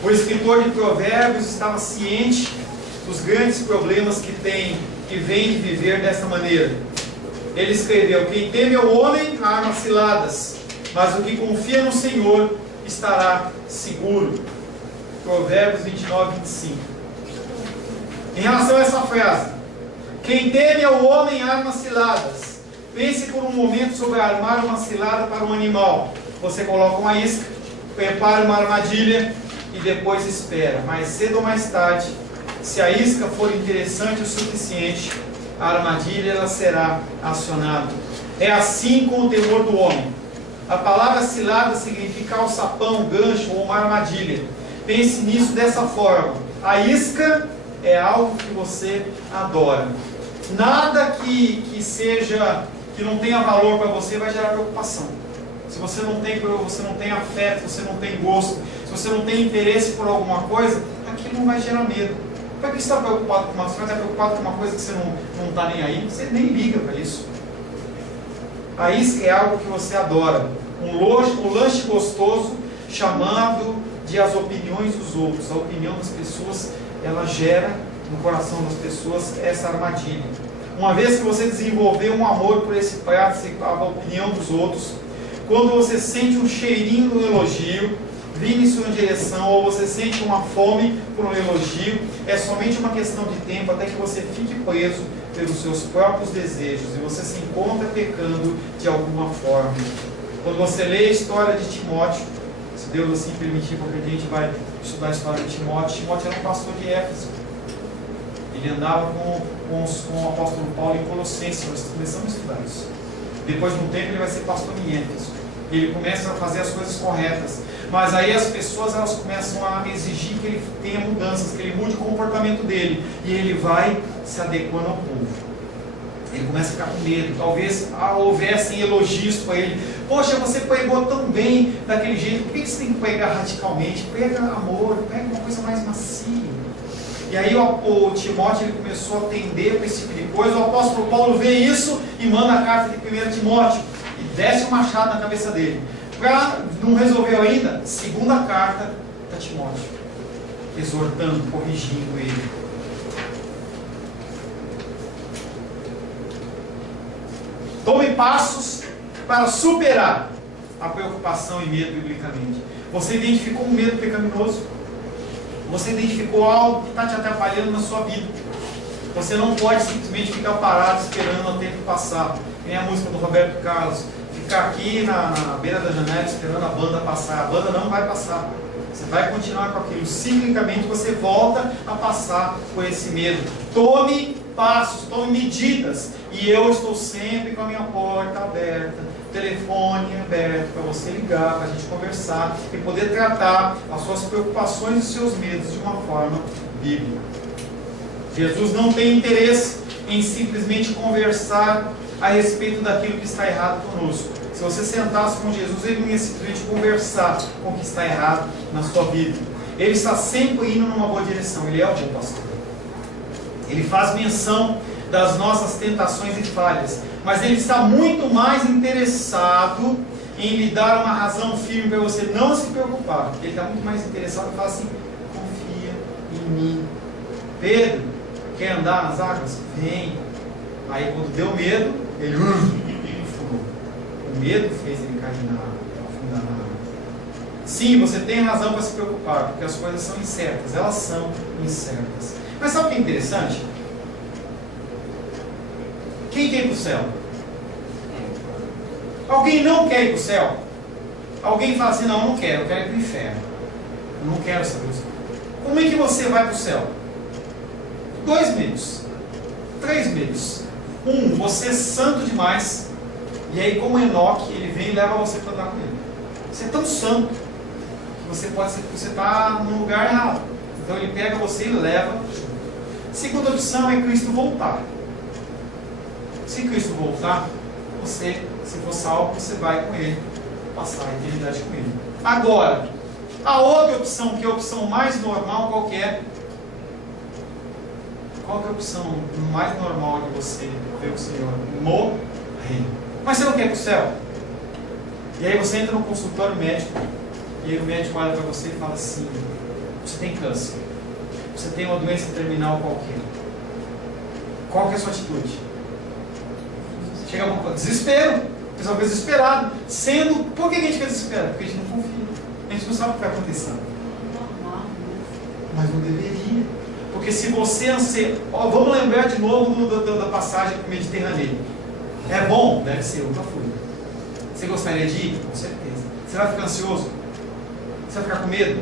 O escritor de Provérbios estava ciente dos grandes problemas que vem de viver dessa maneira. Ele escreveu: quem teme ao homem arma ciladas, mas o que confia no Senhor estará seguro. Provérbios 29, 25. Em relação a essa frase, quem teme ao homem arma ciladas. Pense por um momento sobre armar uma cilada para um animal. Você coloca uma isca, prepara uma armadilha e depois espera. Mais cedo ou mais tarde, se a isca for interessante o suficiente, a armadilha ela será acionada. É assim com o temor do homem. A palavra cilada significa alçapão, gancho ou uma armadilha. Pense nisso dessa forma. A isca é algo que você adora. Nada que não tenha valor para você vai gerar preocupação. Se você não tem afeto, se você não tem gosto, se você não tem interesse por alguma coisa, aquilo não vai gerar medo. Para que você está preocupado com uma coisa? Você vai estar preocupado com uma coisa que você não está nem aí? Você nem liga para isso. A isca é algo que você adora. Um lanche gostoso chamado de as opiniões dos outros. A opinião das pessoas, ela gera no coração das pessoas essa armadilha. Uma vez que você desenvolveu um amor por esse prato, a opinião dos outros, quando você sente um cheirinho do elogio vindo em sua direção, ou você sente uma fome por um elogio, é somente uma questão de tempo até que você fique preso pelos seus próprios desejos e você se encontra pecando de alguma forma. Quando você lê a história de Timóteo, se Deus assim permitir, porque a gente vai estudar a história de Timóteo. Timóteo era um pastor de Éfeso. Ele andava com o apóstolo Paulo em Colossenses. Nós começamos a estudar isso. Depois de um tempo ele vai ser pastor em Éfeso. Ele começa a fazer as coisas corretas. Mas aí as pessoas elas começam a exigir que ele tenha mudanças, que ele mude o comportamento dele. E ele vai se adequando ao povo. Ele começa a ficar com medo. Talvez houvessem elogios para ele. Poxa, você pregou tão bem daquele jeito. Por que você tem que pregar radicalmente? Prega amor, prega uma coisa mais macia. E aí o Timóteo ele começou a atender para esse tipo de coisa. O apóstolo Paulo vê isso e manda a carta de 1 Timóteo. E desce o machado na cabeça dele. Não resolveu ainda? Segunda carta para Timóteo. Exortando, corrigindo ele. Tome passos para superar a preocupação e medo biblicamente. Você identificou um medo pecaminoso? Você identificou algo que está te atrapalhando na sua vida? Você não pode simplesmente ficar parado esperando o tempo passar. Tem a música do Roberto Carlos. Ficar aqui na beira da janela esperando a banda passar. A banda não vai passar. Você vai continuar com aquilo. Ciclicamente você volta a passar por esse medo. Tome passos, tome medidas. E eu estou sempre com a minha porta aberta, telefone aberto para você ligar, para a gente conversar e poder tratar as suas preocupações e seus medos de uma forma bíblica. Jesus não tem interesse em simplesmente conversar a respeito daquilo que está errado conosco. Se você sentasse com Jesus, ele não ia simplesmente conversar com o que está errado na sua vida. Ele está sempre indo numa boa direção. Ele é o bom pastor. Ele faz menção das nossas tentações e falhas, mas ele está muito mais interessado em lhe dar uma razão firme para você não se preocupar. Ele está muito mais interessado em falar assim: confia em mim. Pedro, quer andar nas águas? Vem. Aí quando deu medo, ele afundou. O medo fez ele cair na água, afundar na água. Sim, você tem razão para se preocupar, porque as coisas são incertas, elas são incertas. Mas sabe o que é interessante? Quem quer ir para o céu? Alguém não quer ir para o céu? Alguém fala assim: não, eu não quero, eu quero ir para o inferno. Eu não quero saber o céu. Como é que você vai para o céu? 2 meios, 3 meios. Você é santo demais. E aí, como Enoque, ele vem e leva você para andar com ele. Você é tão santo que você está no lugar errado. Então ele pega você e leva. Segunda opção é Cristo voltar. Se Cristo voltar, você, se for salvo, você vai com ele, passar a eternidade com ele. Agora, a outra opção, que é a opção mais normal, qual que é? Qual que é a opção mais normal de você ver o Senhor? Morrer. Mas você não quer ir para o céu? E aí você entra no consultório médico, e aí o médico olha para você e fala assim: você tem câncer, você tem uma doença terminal qualquer. Qual que é a sua atitude? Chega a desespero, a pessoa fica desesperada. Por que a gente fica desesperado? Porque a gente não confia, a gente não sabe o que vai acontecer. Mas não deveria. Porque se você vamos lembrar de novo da passagem para o Mediterrâneo. É bom? Deve ser, eu nunca fui. Você gostaria de ir? Com certeza. Você vai ficar ansioso? Você vai ficar com medo?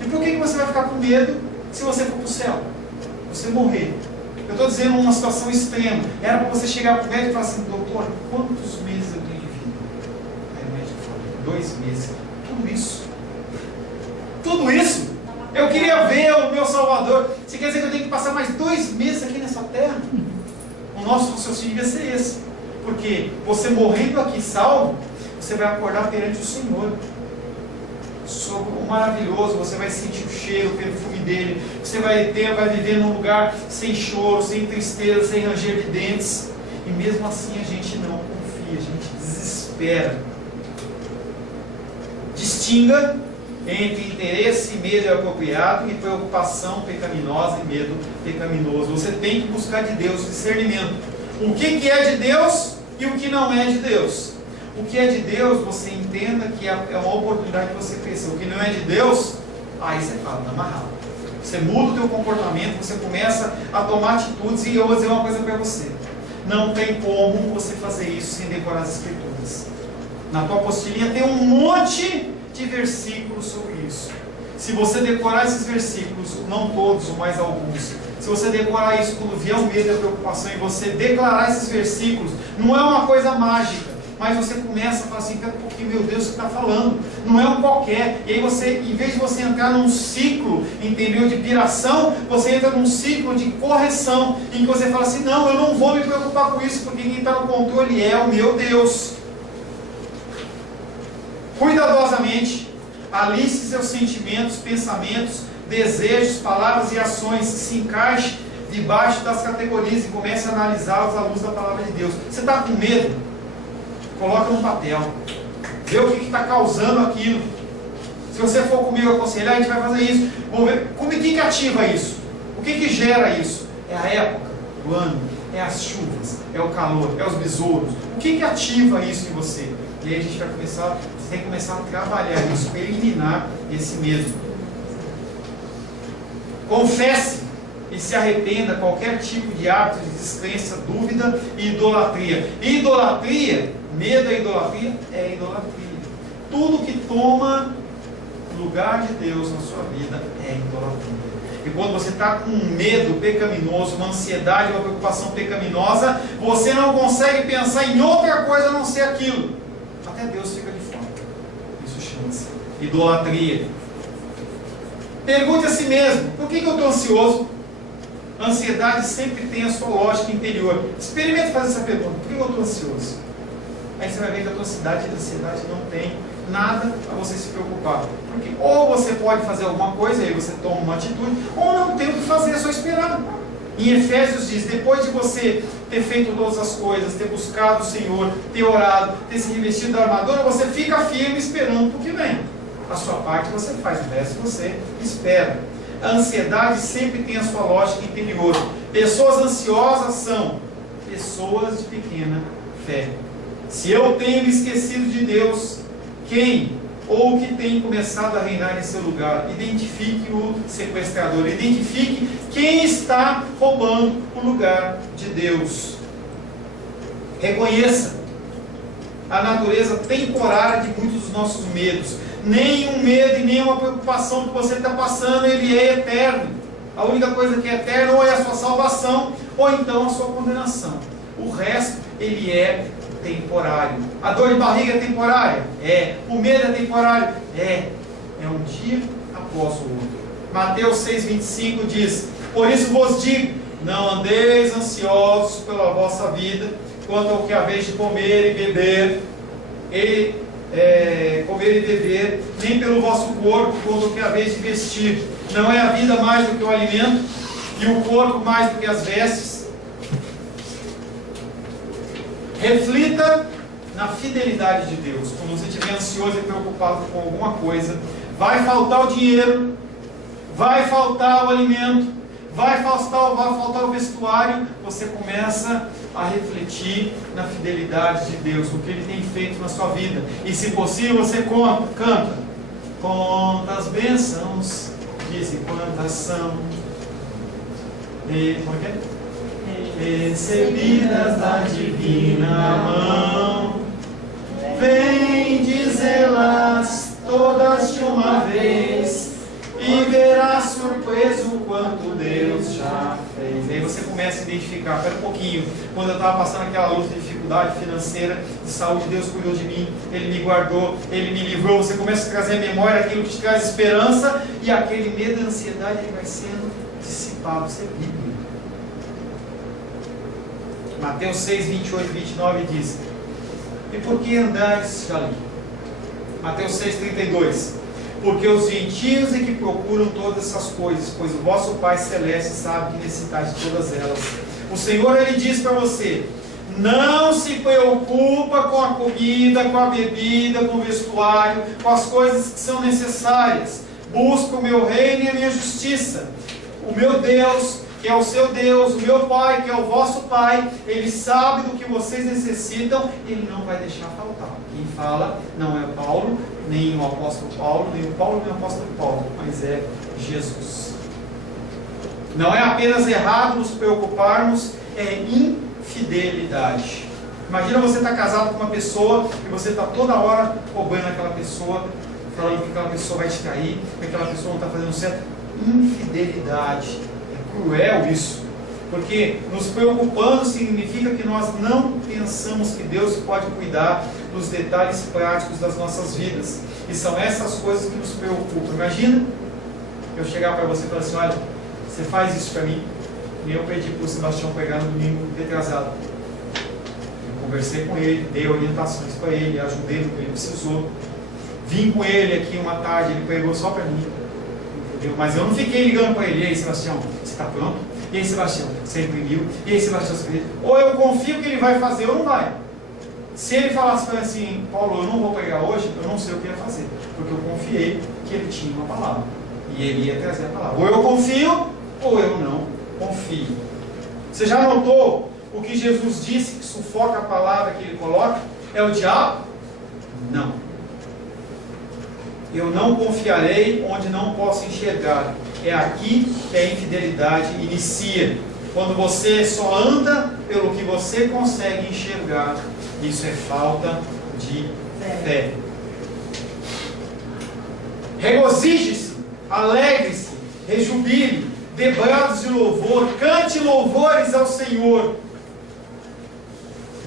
E por que você vai ficar com medo se você for para o céu? Você morrer. Eu estou dizendo uma situação extrema. Era para você chegar para o médico e falar assim: doutor, quantos meses eu tenho de vida? Aí o médico fala: 2 meses. Tudo isso? Tudo isso? Eu queria ver o meu Salvador. Você quer dizer que eu tenho que passar mais 2 meses aqui nessa terra? O nosso raciocínio devia ser esse. Porque você morrendo aqui salvo, você vai acordar perante o Senhor. Sobre o maravilhoso, você vai sentir o cheiro, o perfume dele. Você vai viver num lugar sem choro, sem tristeza, sem ranger de dentes. E mesmo assim a gente não confia, a gente desespera. Distinga entre interesse e medo apropriado e preocupação pecaminosa e medo pecaminoso. Você tem que buscar de Deus discernimento. O que é de Deus e o que não é de Deus. O que é de Deus, você entenda que é uma oportunidade de você crescer. O que não é de Deus, aí você fala: está amarrado. Você muda o teu comportamento, você começa a tomar atitudes. E eu vou dizer uma coisa para você: não tem como você fazer isso sem decorar as Escrituras. Na tua apostilinha tem um monte de versículos sobre isso. Se você decorar esses versículos, não todos, mas alguns, se você decorar isso quando vier o medo e a preocupação, e você declarar esses versículos, não é uma coisa mágica, mas você começa a falar assim, pera um pouquinho, meu Deus, o que está falando? Não é um qualquer. E aí você, em vez de você entrar num ciclo, entendeu, de piração, você entra num ciclo de correção, em que você fala assim, não, eu não vou me preocupar com isso, porque quem está no controle é o meu Deus. Cuidadosamente, aliste seus sentimentos, pensamentos, desejos, palavras e ações, se encaixe debaixo das categorias e comece a analisá-los à luz da palavra de Deus. Você está com medo? Coloca no papel. Vê o que está causando aquilo. Se você for comigo aconselhar, a gente vai fazer isso. Vamos ver como que ativa isso. O que gera isso? É a época do ano, é as chuvas, é o calor, é os besouros. O que ativa isso em você? E aí a gente vai começar, você tem que começar a trabalhar isso, para eliminar esse medo. Confesse e se arrependa qualquer tipo de hábito de descrença, dúvida e idolatria. Idolatria, medo é idolatria? É idolatria. Tudo que toma lugar de Deus na sua vida é idolatria. E quando você está com um medo pecaminoso, uma ansiedade, uma preocupação pecaminosa, você não consegue pensar em outra coisa a não ser aquilo. Até Deus fica de fora. Isso chama-se idolatria. Pergunte a si mesmo, por que eu estou ansioso? A ansiedade sempre tem a sua lógica interior. Experimente fazer essa pergunta, por que eu estou ansioso? Aí você vai ver que a tua ansiedade não tem nada para você se preocupar. Porque ou você pode fazer alguma coisa, aí você toma uma atitude, ou não tem o que fazer, é só esperar. Em Efésios diz, depois de você ter feito todas as coisas, ter buscado o Senhor, ter orado, ter se revestido da armadura, você fica firme esperando o que vem. A sua parte você faz, o resto você espera. A ansiedade sempre tem a sua lógica interior. Pessoas ansiosas são pessoas de pequena fé. Se eu tenho esquecido de Deus, quem ou que tem começado a reinar em seu lugar? Identifique o sequestrador, identifique quem está roubando o lugar de Deus. Reconheça a natureza temporária de muitos dos nossos medos. Nenhum medo e nenhuma preocupação que você está passando, ele é eterno. A única coisa que é eterna ou é a sua salvação, ou então a sua condenação. O resto, ele é temporário. A dor de barriga é temporária? É. O medo é temporário? É. É um dia após o outro. Mateus 6,25 diz, por isso vos digo, não andeis ansiosos pela vossa vida, quanto ao que haveis de comer e beber, nem pelo vosso corpo, quanto ao que haveis de vestir. Não é a vida mais do que o alimento, e o corpo mais do que as vestes? Reflita na fidelidade de Deus. Quando você estiver ansioso e preocupado com alguma coisa, vai faltar o dinheiro, vai faltar o alimento, vai faltar o vestuário, você começa a refletir na fidelidade de Deus, o que Ele tem feito na sua vida. E se possível, você canta. Quantas bênçãos, dizem quantas são. Como é que é? Recebidas da divina mão, vem dizê-las todas de uma vez, e verás surpreso o quanto Deus já fez. Aí você começa a identificar, espera um pouquinho, quando eu estava passando aquela luta de dificuldade financeira, de saúde, Deus cuidou de mim, Ele me guardou, Ele me livrou. Você começa a trazer à memória aquilo que te traz esperança, e aquele medo e ansiedade ele vai sendo dissipado. Isso é Bíblia. Mateus 6, 28 e 29 diz, e por que andais, já li, Mateus 6, 32, porque os gentios é que procuram todas essas coisas, pois o vosso Pai Celeste sabe que necessitais de todas elas. O Senhor, Ele diz para você, não se preocupa com a comida, com a bebida, com o vestuário, com as coisas que são necessárias. Busca o meu reino e a minha justiça. O meu Deus, que é o seu Deus, o meu Pai, que é o vosso Pai, Ele sabe do que vocês necessitam, Ele não vai deixar faltar. Quem fala não é Paulo, nem o apóstolo Paulo, nem o apóstolo Paulo, mas é Jesus. Não é apenas errado nos preocuparmos, é infidelidade. Imagina você estar casado com uma pessoa e você está toda hora roubando aquela pessoa, falando que aquela pessoa vai te trair, que aquela pessoa não está fazendo certo. Infidelidade. Cruel isso. Porque nos preocupando significa que nós não pensamos que Deus pode cuidar dos detalhes práticos das nossas vidas. E são essas coisas que nos preocupam. Imagina eu chegar para você e falar assim: olha, você faz isso para mim. E eu pedi para o Sebastião pegar no domingo retrasado. Eu conversei com ele, dei orientações para ele, ajudei no que ele precisou. Vim com ele aqui uma tarde, ele pregou só para mim. Entendeu? Mas eu não fiquei ligando para ele: e aí, Sebastião, você está pronto? E aí, Sebastião, você imprimiu? E aí, Sebastião, você fez? Ou eu confio que ele vai fazer ou não vai. Se ele falasse para mim assim: Paulo, eu não vou pregar hoje, eu não sei o que ia fazer. Porque eu confiei que ele tinha uma palavra. E ele ia trazer a palavra. Ou eu confio, ou eu não confio. Você já notou o que Jesus disse que sufoca a palavra que ele coloca? É o diabo? Não. Eu não confiarei onde não posso enxergar. É aqui que a infidelidade inicia. Quando você só anda pelo que você consegue enxergar, isso é falta de fé. Regozije-se, alegre-se, rejubile, dê brados de louvor, cante louvores ao Senhor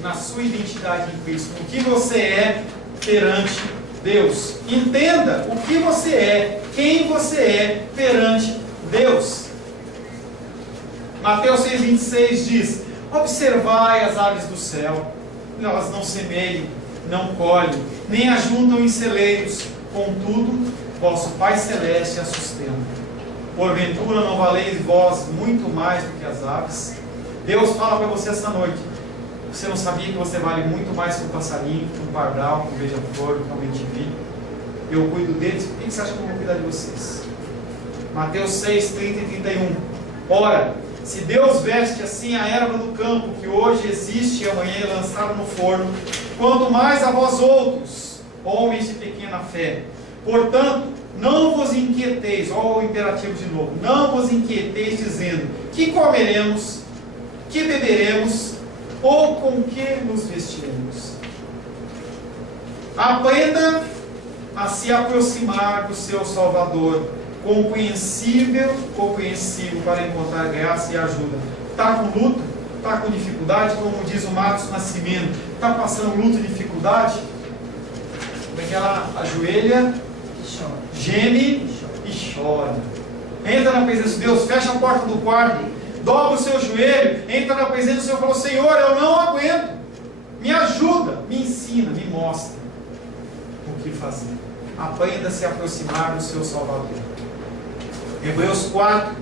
na sua identidade em Cristo, o que você é perante Deus. Entenda o que você é, quem você é perante Deus. Mateus 6,26 diz: observai as aves do céu, elas não semeiam, não colhem, nem ajuntam em celeiros, contudo, vosso Pai Celeste as sustenta. Porventura não valeis vós muito mais do que as aves? Deus fala para você esta noite: você não sabia que você vale muito mais que um passarinho, que um pardal, que um beija-flor, que um bem-te-vi? Eu cuido deles, por que você acha que eu vou cuidar de vocês? Mateus 6, 30 e 31. Ora, se Deus veste assim a erva do campo, que hoje existe e amanhã é lançada no forno, quanto mais a vós outros, homens de pequena fé. Portanto, não vos inquieteis, ó o imperativo de novo, não vos inquieteis dizendo: que comeremos, que beberemos, ou com que nos vestiremos. Aprenda a se aproximar do seu Salvador, compreensivo para encontrar graça e ajuda. Está com luta? Está com dificuldade? Como diz o Marcos Nascimento, está passando luta e dificuldade? Como é que ela ajoelha, geme e chora. Entra na presença de Deus, fecha a porta do quarto, dobra o seu joelho, entra na presença do Senhor e fala: Senhor, eu não aguento, me ajuda, me ensina, me mostra o que fazer. Aprenda a se aproximar do seu Salvador. Hebreus 4,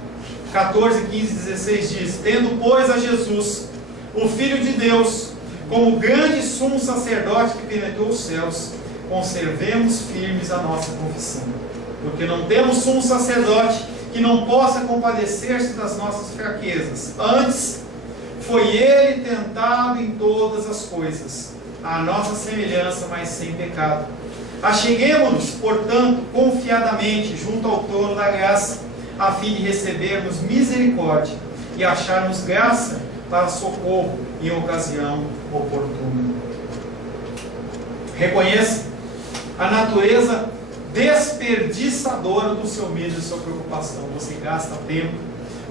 14, 15 e 16 diz: tendo, pois, a Jesus, o Filho de Deus, como grande sumo sacerdote que penetrou os céus, conservemos firmes a nossa confissão. Porque não temos sumo sacerdote que não possa compadecer-se das nossas fraquezas. Antes, foi ele tentado em todas as coisas, à nossa semelhança, mas sem pecado. Acheguemo-nos, portanto, confiadamente junto ao trono da graça, a fim de recebermos misericórdia e acharmos graça para socorro em ocasião oportuna. Reconheça a natureza desperdiçadora do seu medo e da sua preocupação. Você gasta tempo,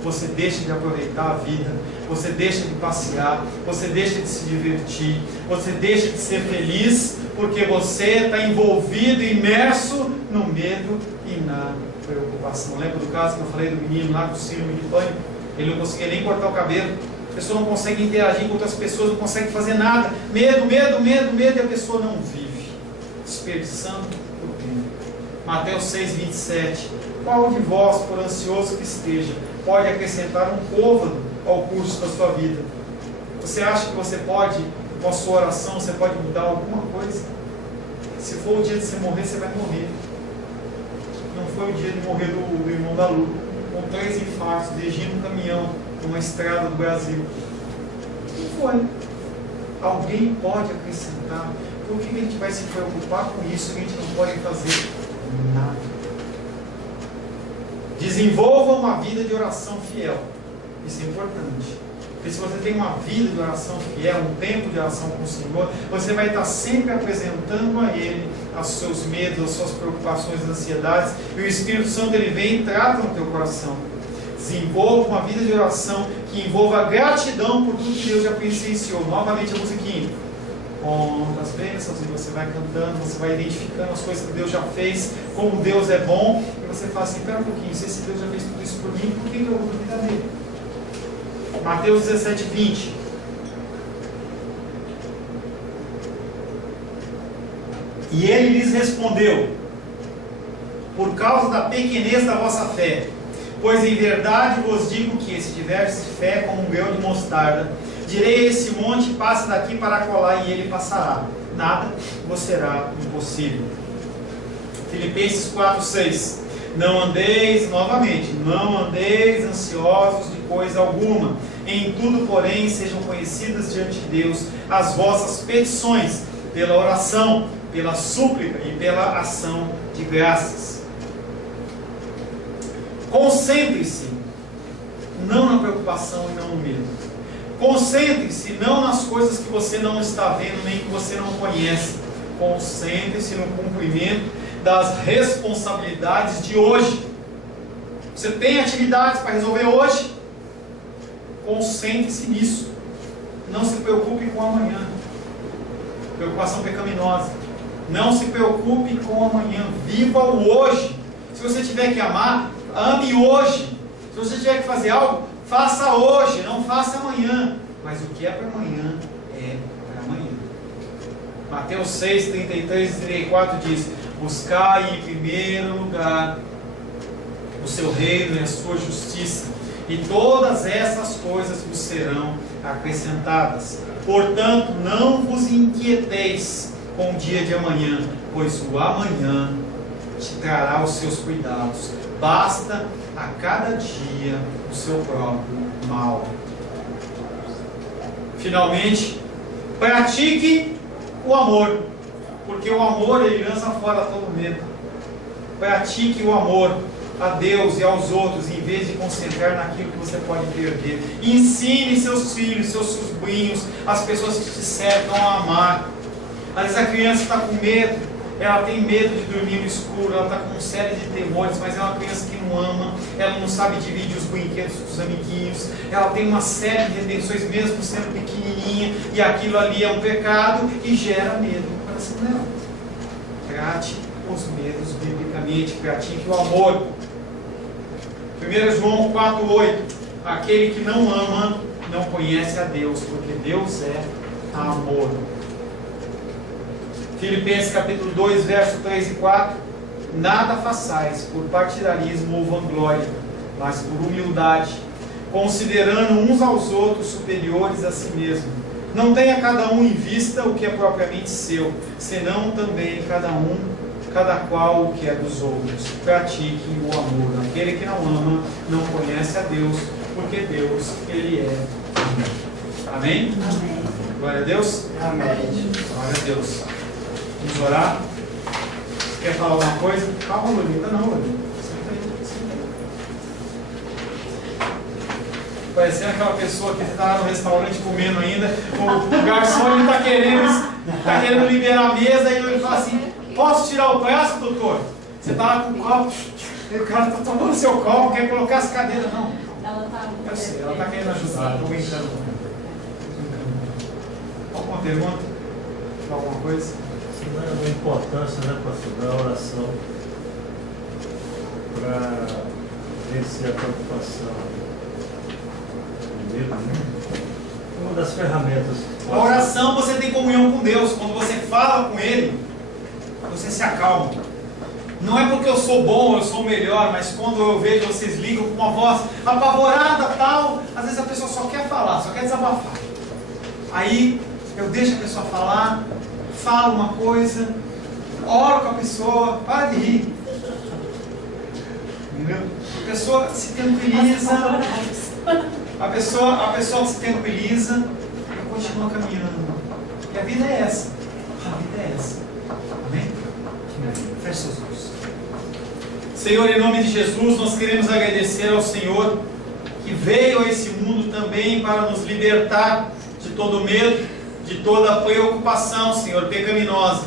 você deixa de aproveitar a vida, você deixa de passear, você deixa de se divertir, você deixa de ser feliz, porque você está envolvido, imerso no medo e na preocupação. Lembra do caso que eu falei do menino lá com síndrome de pânico? Ele não conseguia nem cortar o cabelo, a pessoa não consegue interagir com outras pessoas, não consegue fazer nada, medo, e a pessoa não vive, desperdiçando o tempo. Mateus 6, 27. Qual de vós, por ansioso que esteja, pode acrescentar um côvado ao curso da sua vida? Você acha que você pode, com a sua oração, você pode mudar alguma coisa? Se for o dia de você morrer, você vai morrer. Não foi o dia de morrer do irmão da Lu, com 3 infartos, dirigindo um caminhão numa estrada do Brasil. Não foi. Alguém pode acrescentar. Por que a gente vai se preocupar com isso que a gente não pode fazer nada? Desenvolva uma vida de oração fiel. Isso é importante. Porque se você tem uma vida de oração fiel, um tempo de oração com o Senhor, você vai estar sempre apresentando a Ele os seus medos, as suas preocupações, as ansiedades, e o Espírito Santo ele vem e trata no teu coração. Desenvolva uma vida de oração que envolva gratidão por tudo que Deus já presenciou. Novamente a musiquinha. Conta as bênçãos e você vai cantando, você vai identificando as coisas que Deus já fez, como Deus é bom, e você fala assim, espera um pouquinho, se esse Deus já fez tudo isso por mim, por que eu vou duvidar dele? Mateus 17, 20. E ele lhes respondeu, por causa da pequenez da vossa fé, pois em verdade vos digo que, se tiveres fé como um grão de mostarda, direi a esse monte, passa daqui para acolá, e ele passará. Nada vos será impossível. Filipenses 4, 6. Não andeis, novamente, não andeis ansiosos de coisa alguma. Em tudo, porém, sejam conhecidas diante de Deus as vossas petições, pela oração, pela súplica e pela ação de graças. Concentre-se, não na preocupação e não no medo. Concentre-se não nas coisas que você não está vendo, nem que você não conhece. Concentre-se no cumprimento das responsabilidades de hoje. Você tem atividades para resolver hoje? Concentre-se nisso. Não se preocupe com amanhã. Preocupação pecaminosa. Não se preocupe com amanhã. Viva o hoje. Se você tiver que amar, ame hoje. Se você tiver que fazer algo, faça hoje, não faça amanhã. Mas o que é para amanhã, é para amanhã. Mateus 6, 33 e 34 diz: buscai em primeiro lugar o seu reino e a sua justiça, e todas essas coisas vos serão acrescentadas. Portanto, não vos inquieteis com o dia de amanhã, pois o amanhã te trará os seus cuidados. Basta a cada dia o seu próprio mal. Finalmente, pratique o amor, porque o amor ele lança fora todo medo. Pratique o amor a Deus e aos outros, em vez de concentrar naquilo que você pode perder. Ensine seus filhos, seus sobrinhos, as pessoas que te cercam a amar. Às vezes a criança está com medo, ela tem medo de dormir no escuro, ela está com uma série de temores, mas é uma criança que não ama, ela não sabe dividir os brinquedos com os amiguinhos, ela tem uma série de redenções mesmo sendo pequenininha, e aquilo ali é um pecado e gera medo no coração dela. Trate os medos biblicamente, pratique o amor. 1 João 4,8. Aquele que não ama não conhece a Deus, porque Deus é amor. Filipenses capítulo 2, verso 3 e 4. Nada façais por partidarismo ou vanglória, mas por humildade, considerando uns aos outros superiores a si mesmo. Não tenha cada um em vista o que é propriamente seu, senão também cada qual o que é dos outros. Pratique o amor. Aquele que não ama não conhece a Deus, porque Deus, Ele é amor. Amém? Amém. Glória a Deus? Amém. Glória a Deus. Vamos orar? Quer falar alguma coisa? Calma, Lolita, não, Lolita. Senta aí. Parecendo aquela pessoa que está no restaurante comendo ainda, o garçom está querendo liberar a mesa e ele fala assim: posso tirar o braço, doutor? Você está lá com o copo, e o cara está tomando seu copo, quer colocar as cadeiras. Não. Eu sei, ela está querendo ajudar, estou brincando. Alguma pergunta? Alguma coisa? A importância, né, pastor, da oração para vencer a preocupação. Uma das ferramentas. A oração, você tem comunhão com Deus. Quando você fala com Ele, você se acalma. Não é porque eu sou bom, eu sou melhor, mas quando eu vejo vocês ligam com uma voz apavorada, tal, às vezes a pessoa só quer falar, só quer desabafar. Aí eu deixo a pessoa falar, falo uma coisa, oro com a pessoa, para de rir. Entendeu? A pessoa se tranquiliza, a pessoa se tranquiliza e continua caminhando. E a vida é essa. A vida é essa. Amém? Feche seus olhos. Senhor, em nome de Jesus, nós queremos agradecer ao Senhor que veio a esse mundo também para nos libertar de todo medo, de toda preocupação, Senhor, pecaminosa.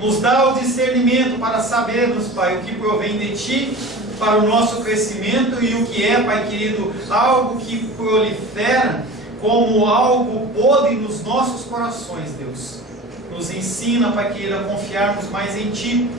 Nos dá o discernimento para sabermos, Pai, o que provém de Ti para o nosso crescimento e o que é, Pai querido, algo que prolifera como algo podre nos nossos corações, Deus. Nos ensina, Pai querido, a confiarmos mais em Ti.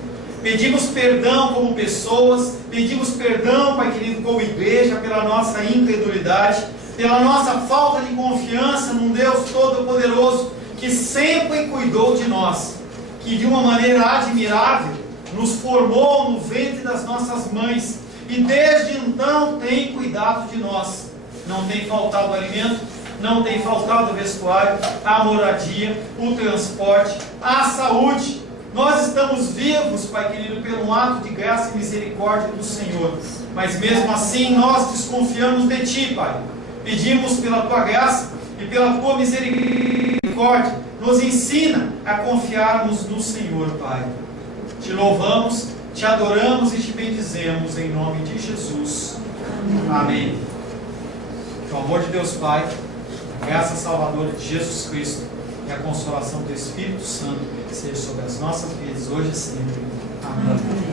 Pedimos perdão como pessoas, pedimos perdão, Pai querido, como igreja, pela nossa incredulidade, pela nossa falta de confiança num Deus Todo-Poderoso, que sempre cuidou de nós, que de uma maneira admirável nos formou no ventre das nossas mães, e desde então tem cuidado de nós. Não tem faltado alimento, não tem faltado vestuário, a moradia, o transporte, a saúde. Nós estamos vivos, Pai querido, pelo ato de graça e misericórdia do Senhor. Mas mesmo assim nós desconfiamos de Ti, Pai. Pedimos pela Tua graça e pela Tua misericórdia. Nos ensina a confiarmos no Senhor, Pai. Te louvamos, Te adoramos e Te bendizemos em nome de Jesus. Amém. Que o amor de Deus Pai, a graça salvadora de Jesus Cristo e a consolação do Espírito Santo seja sobre as nossas vidas hoje e sempre. Amém.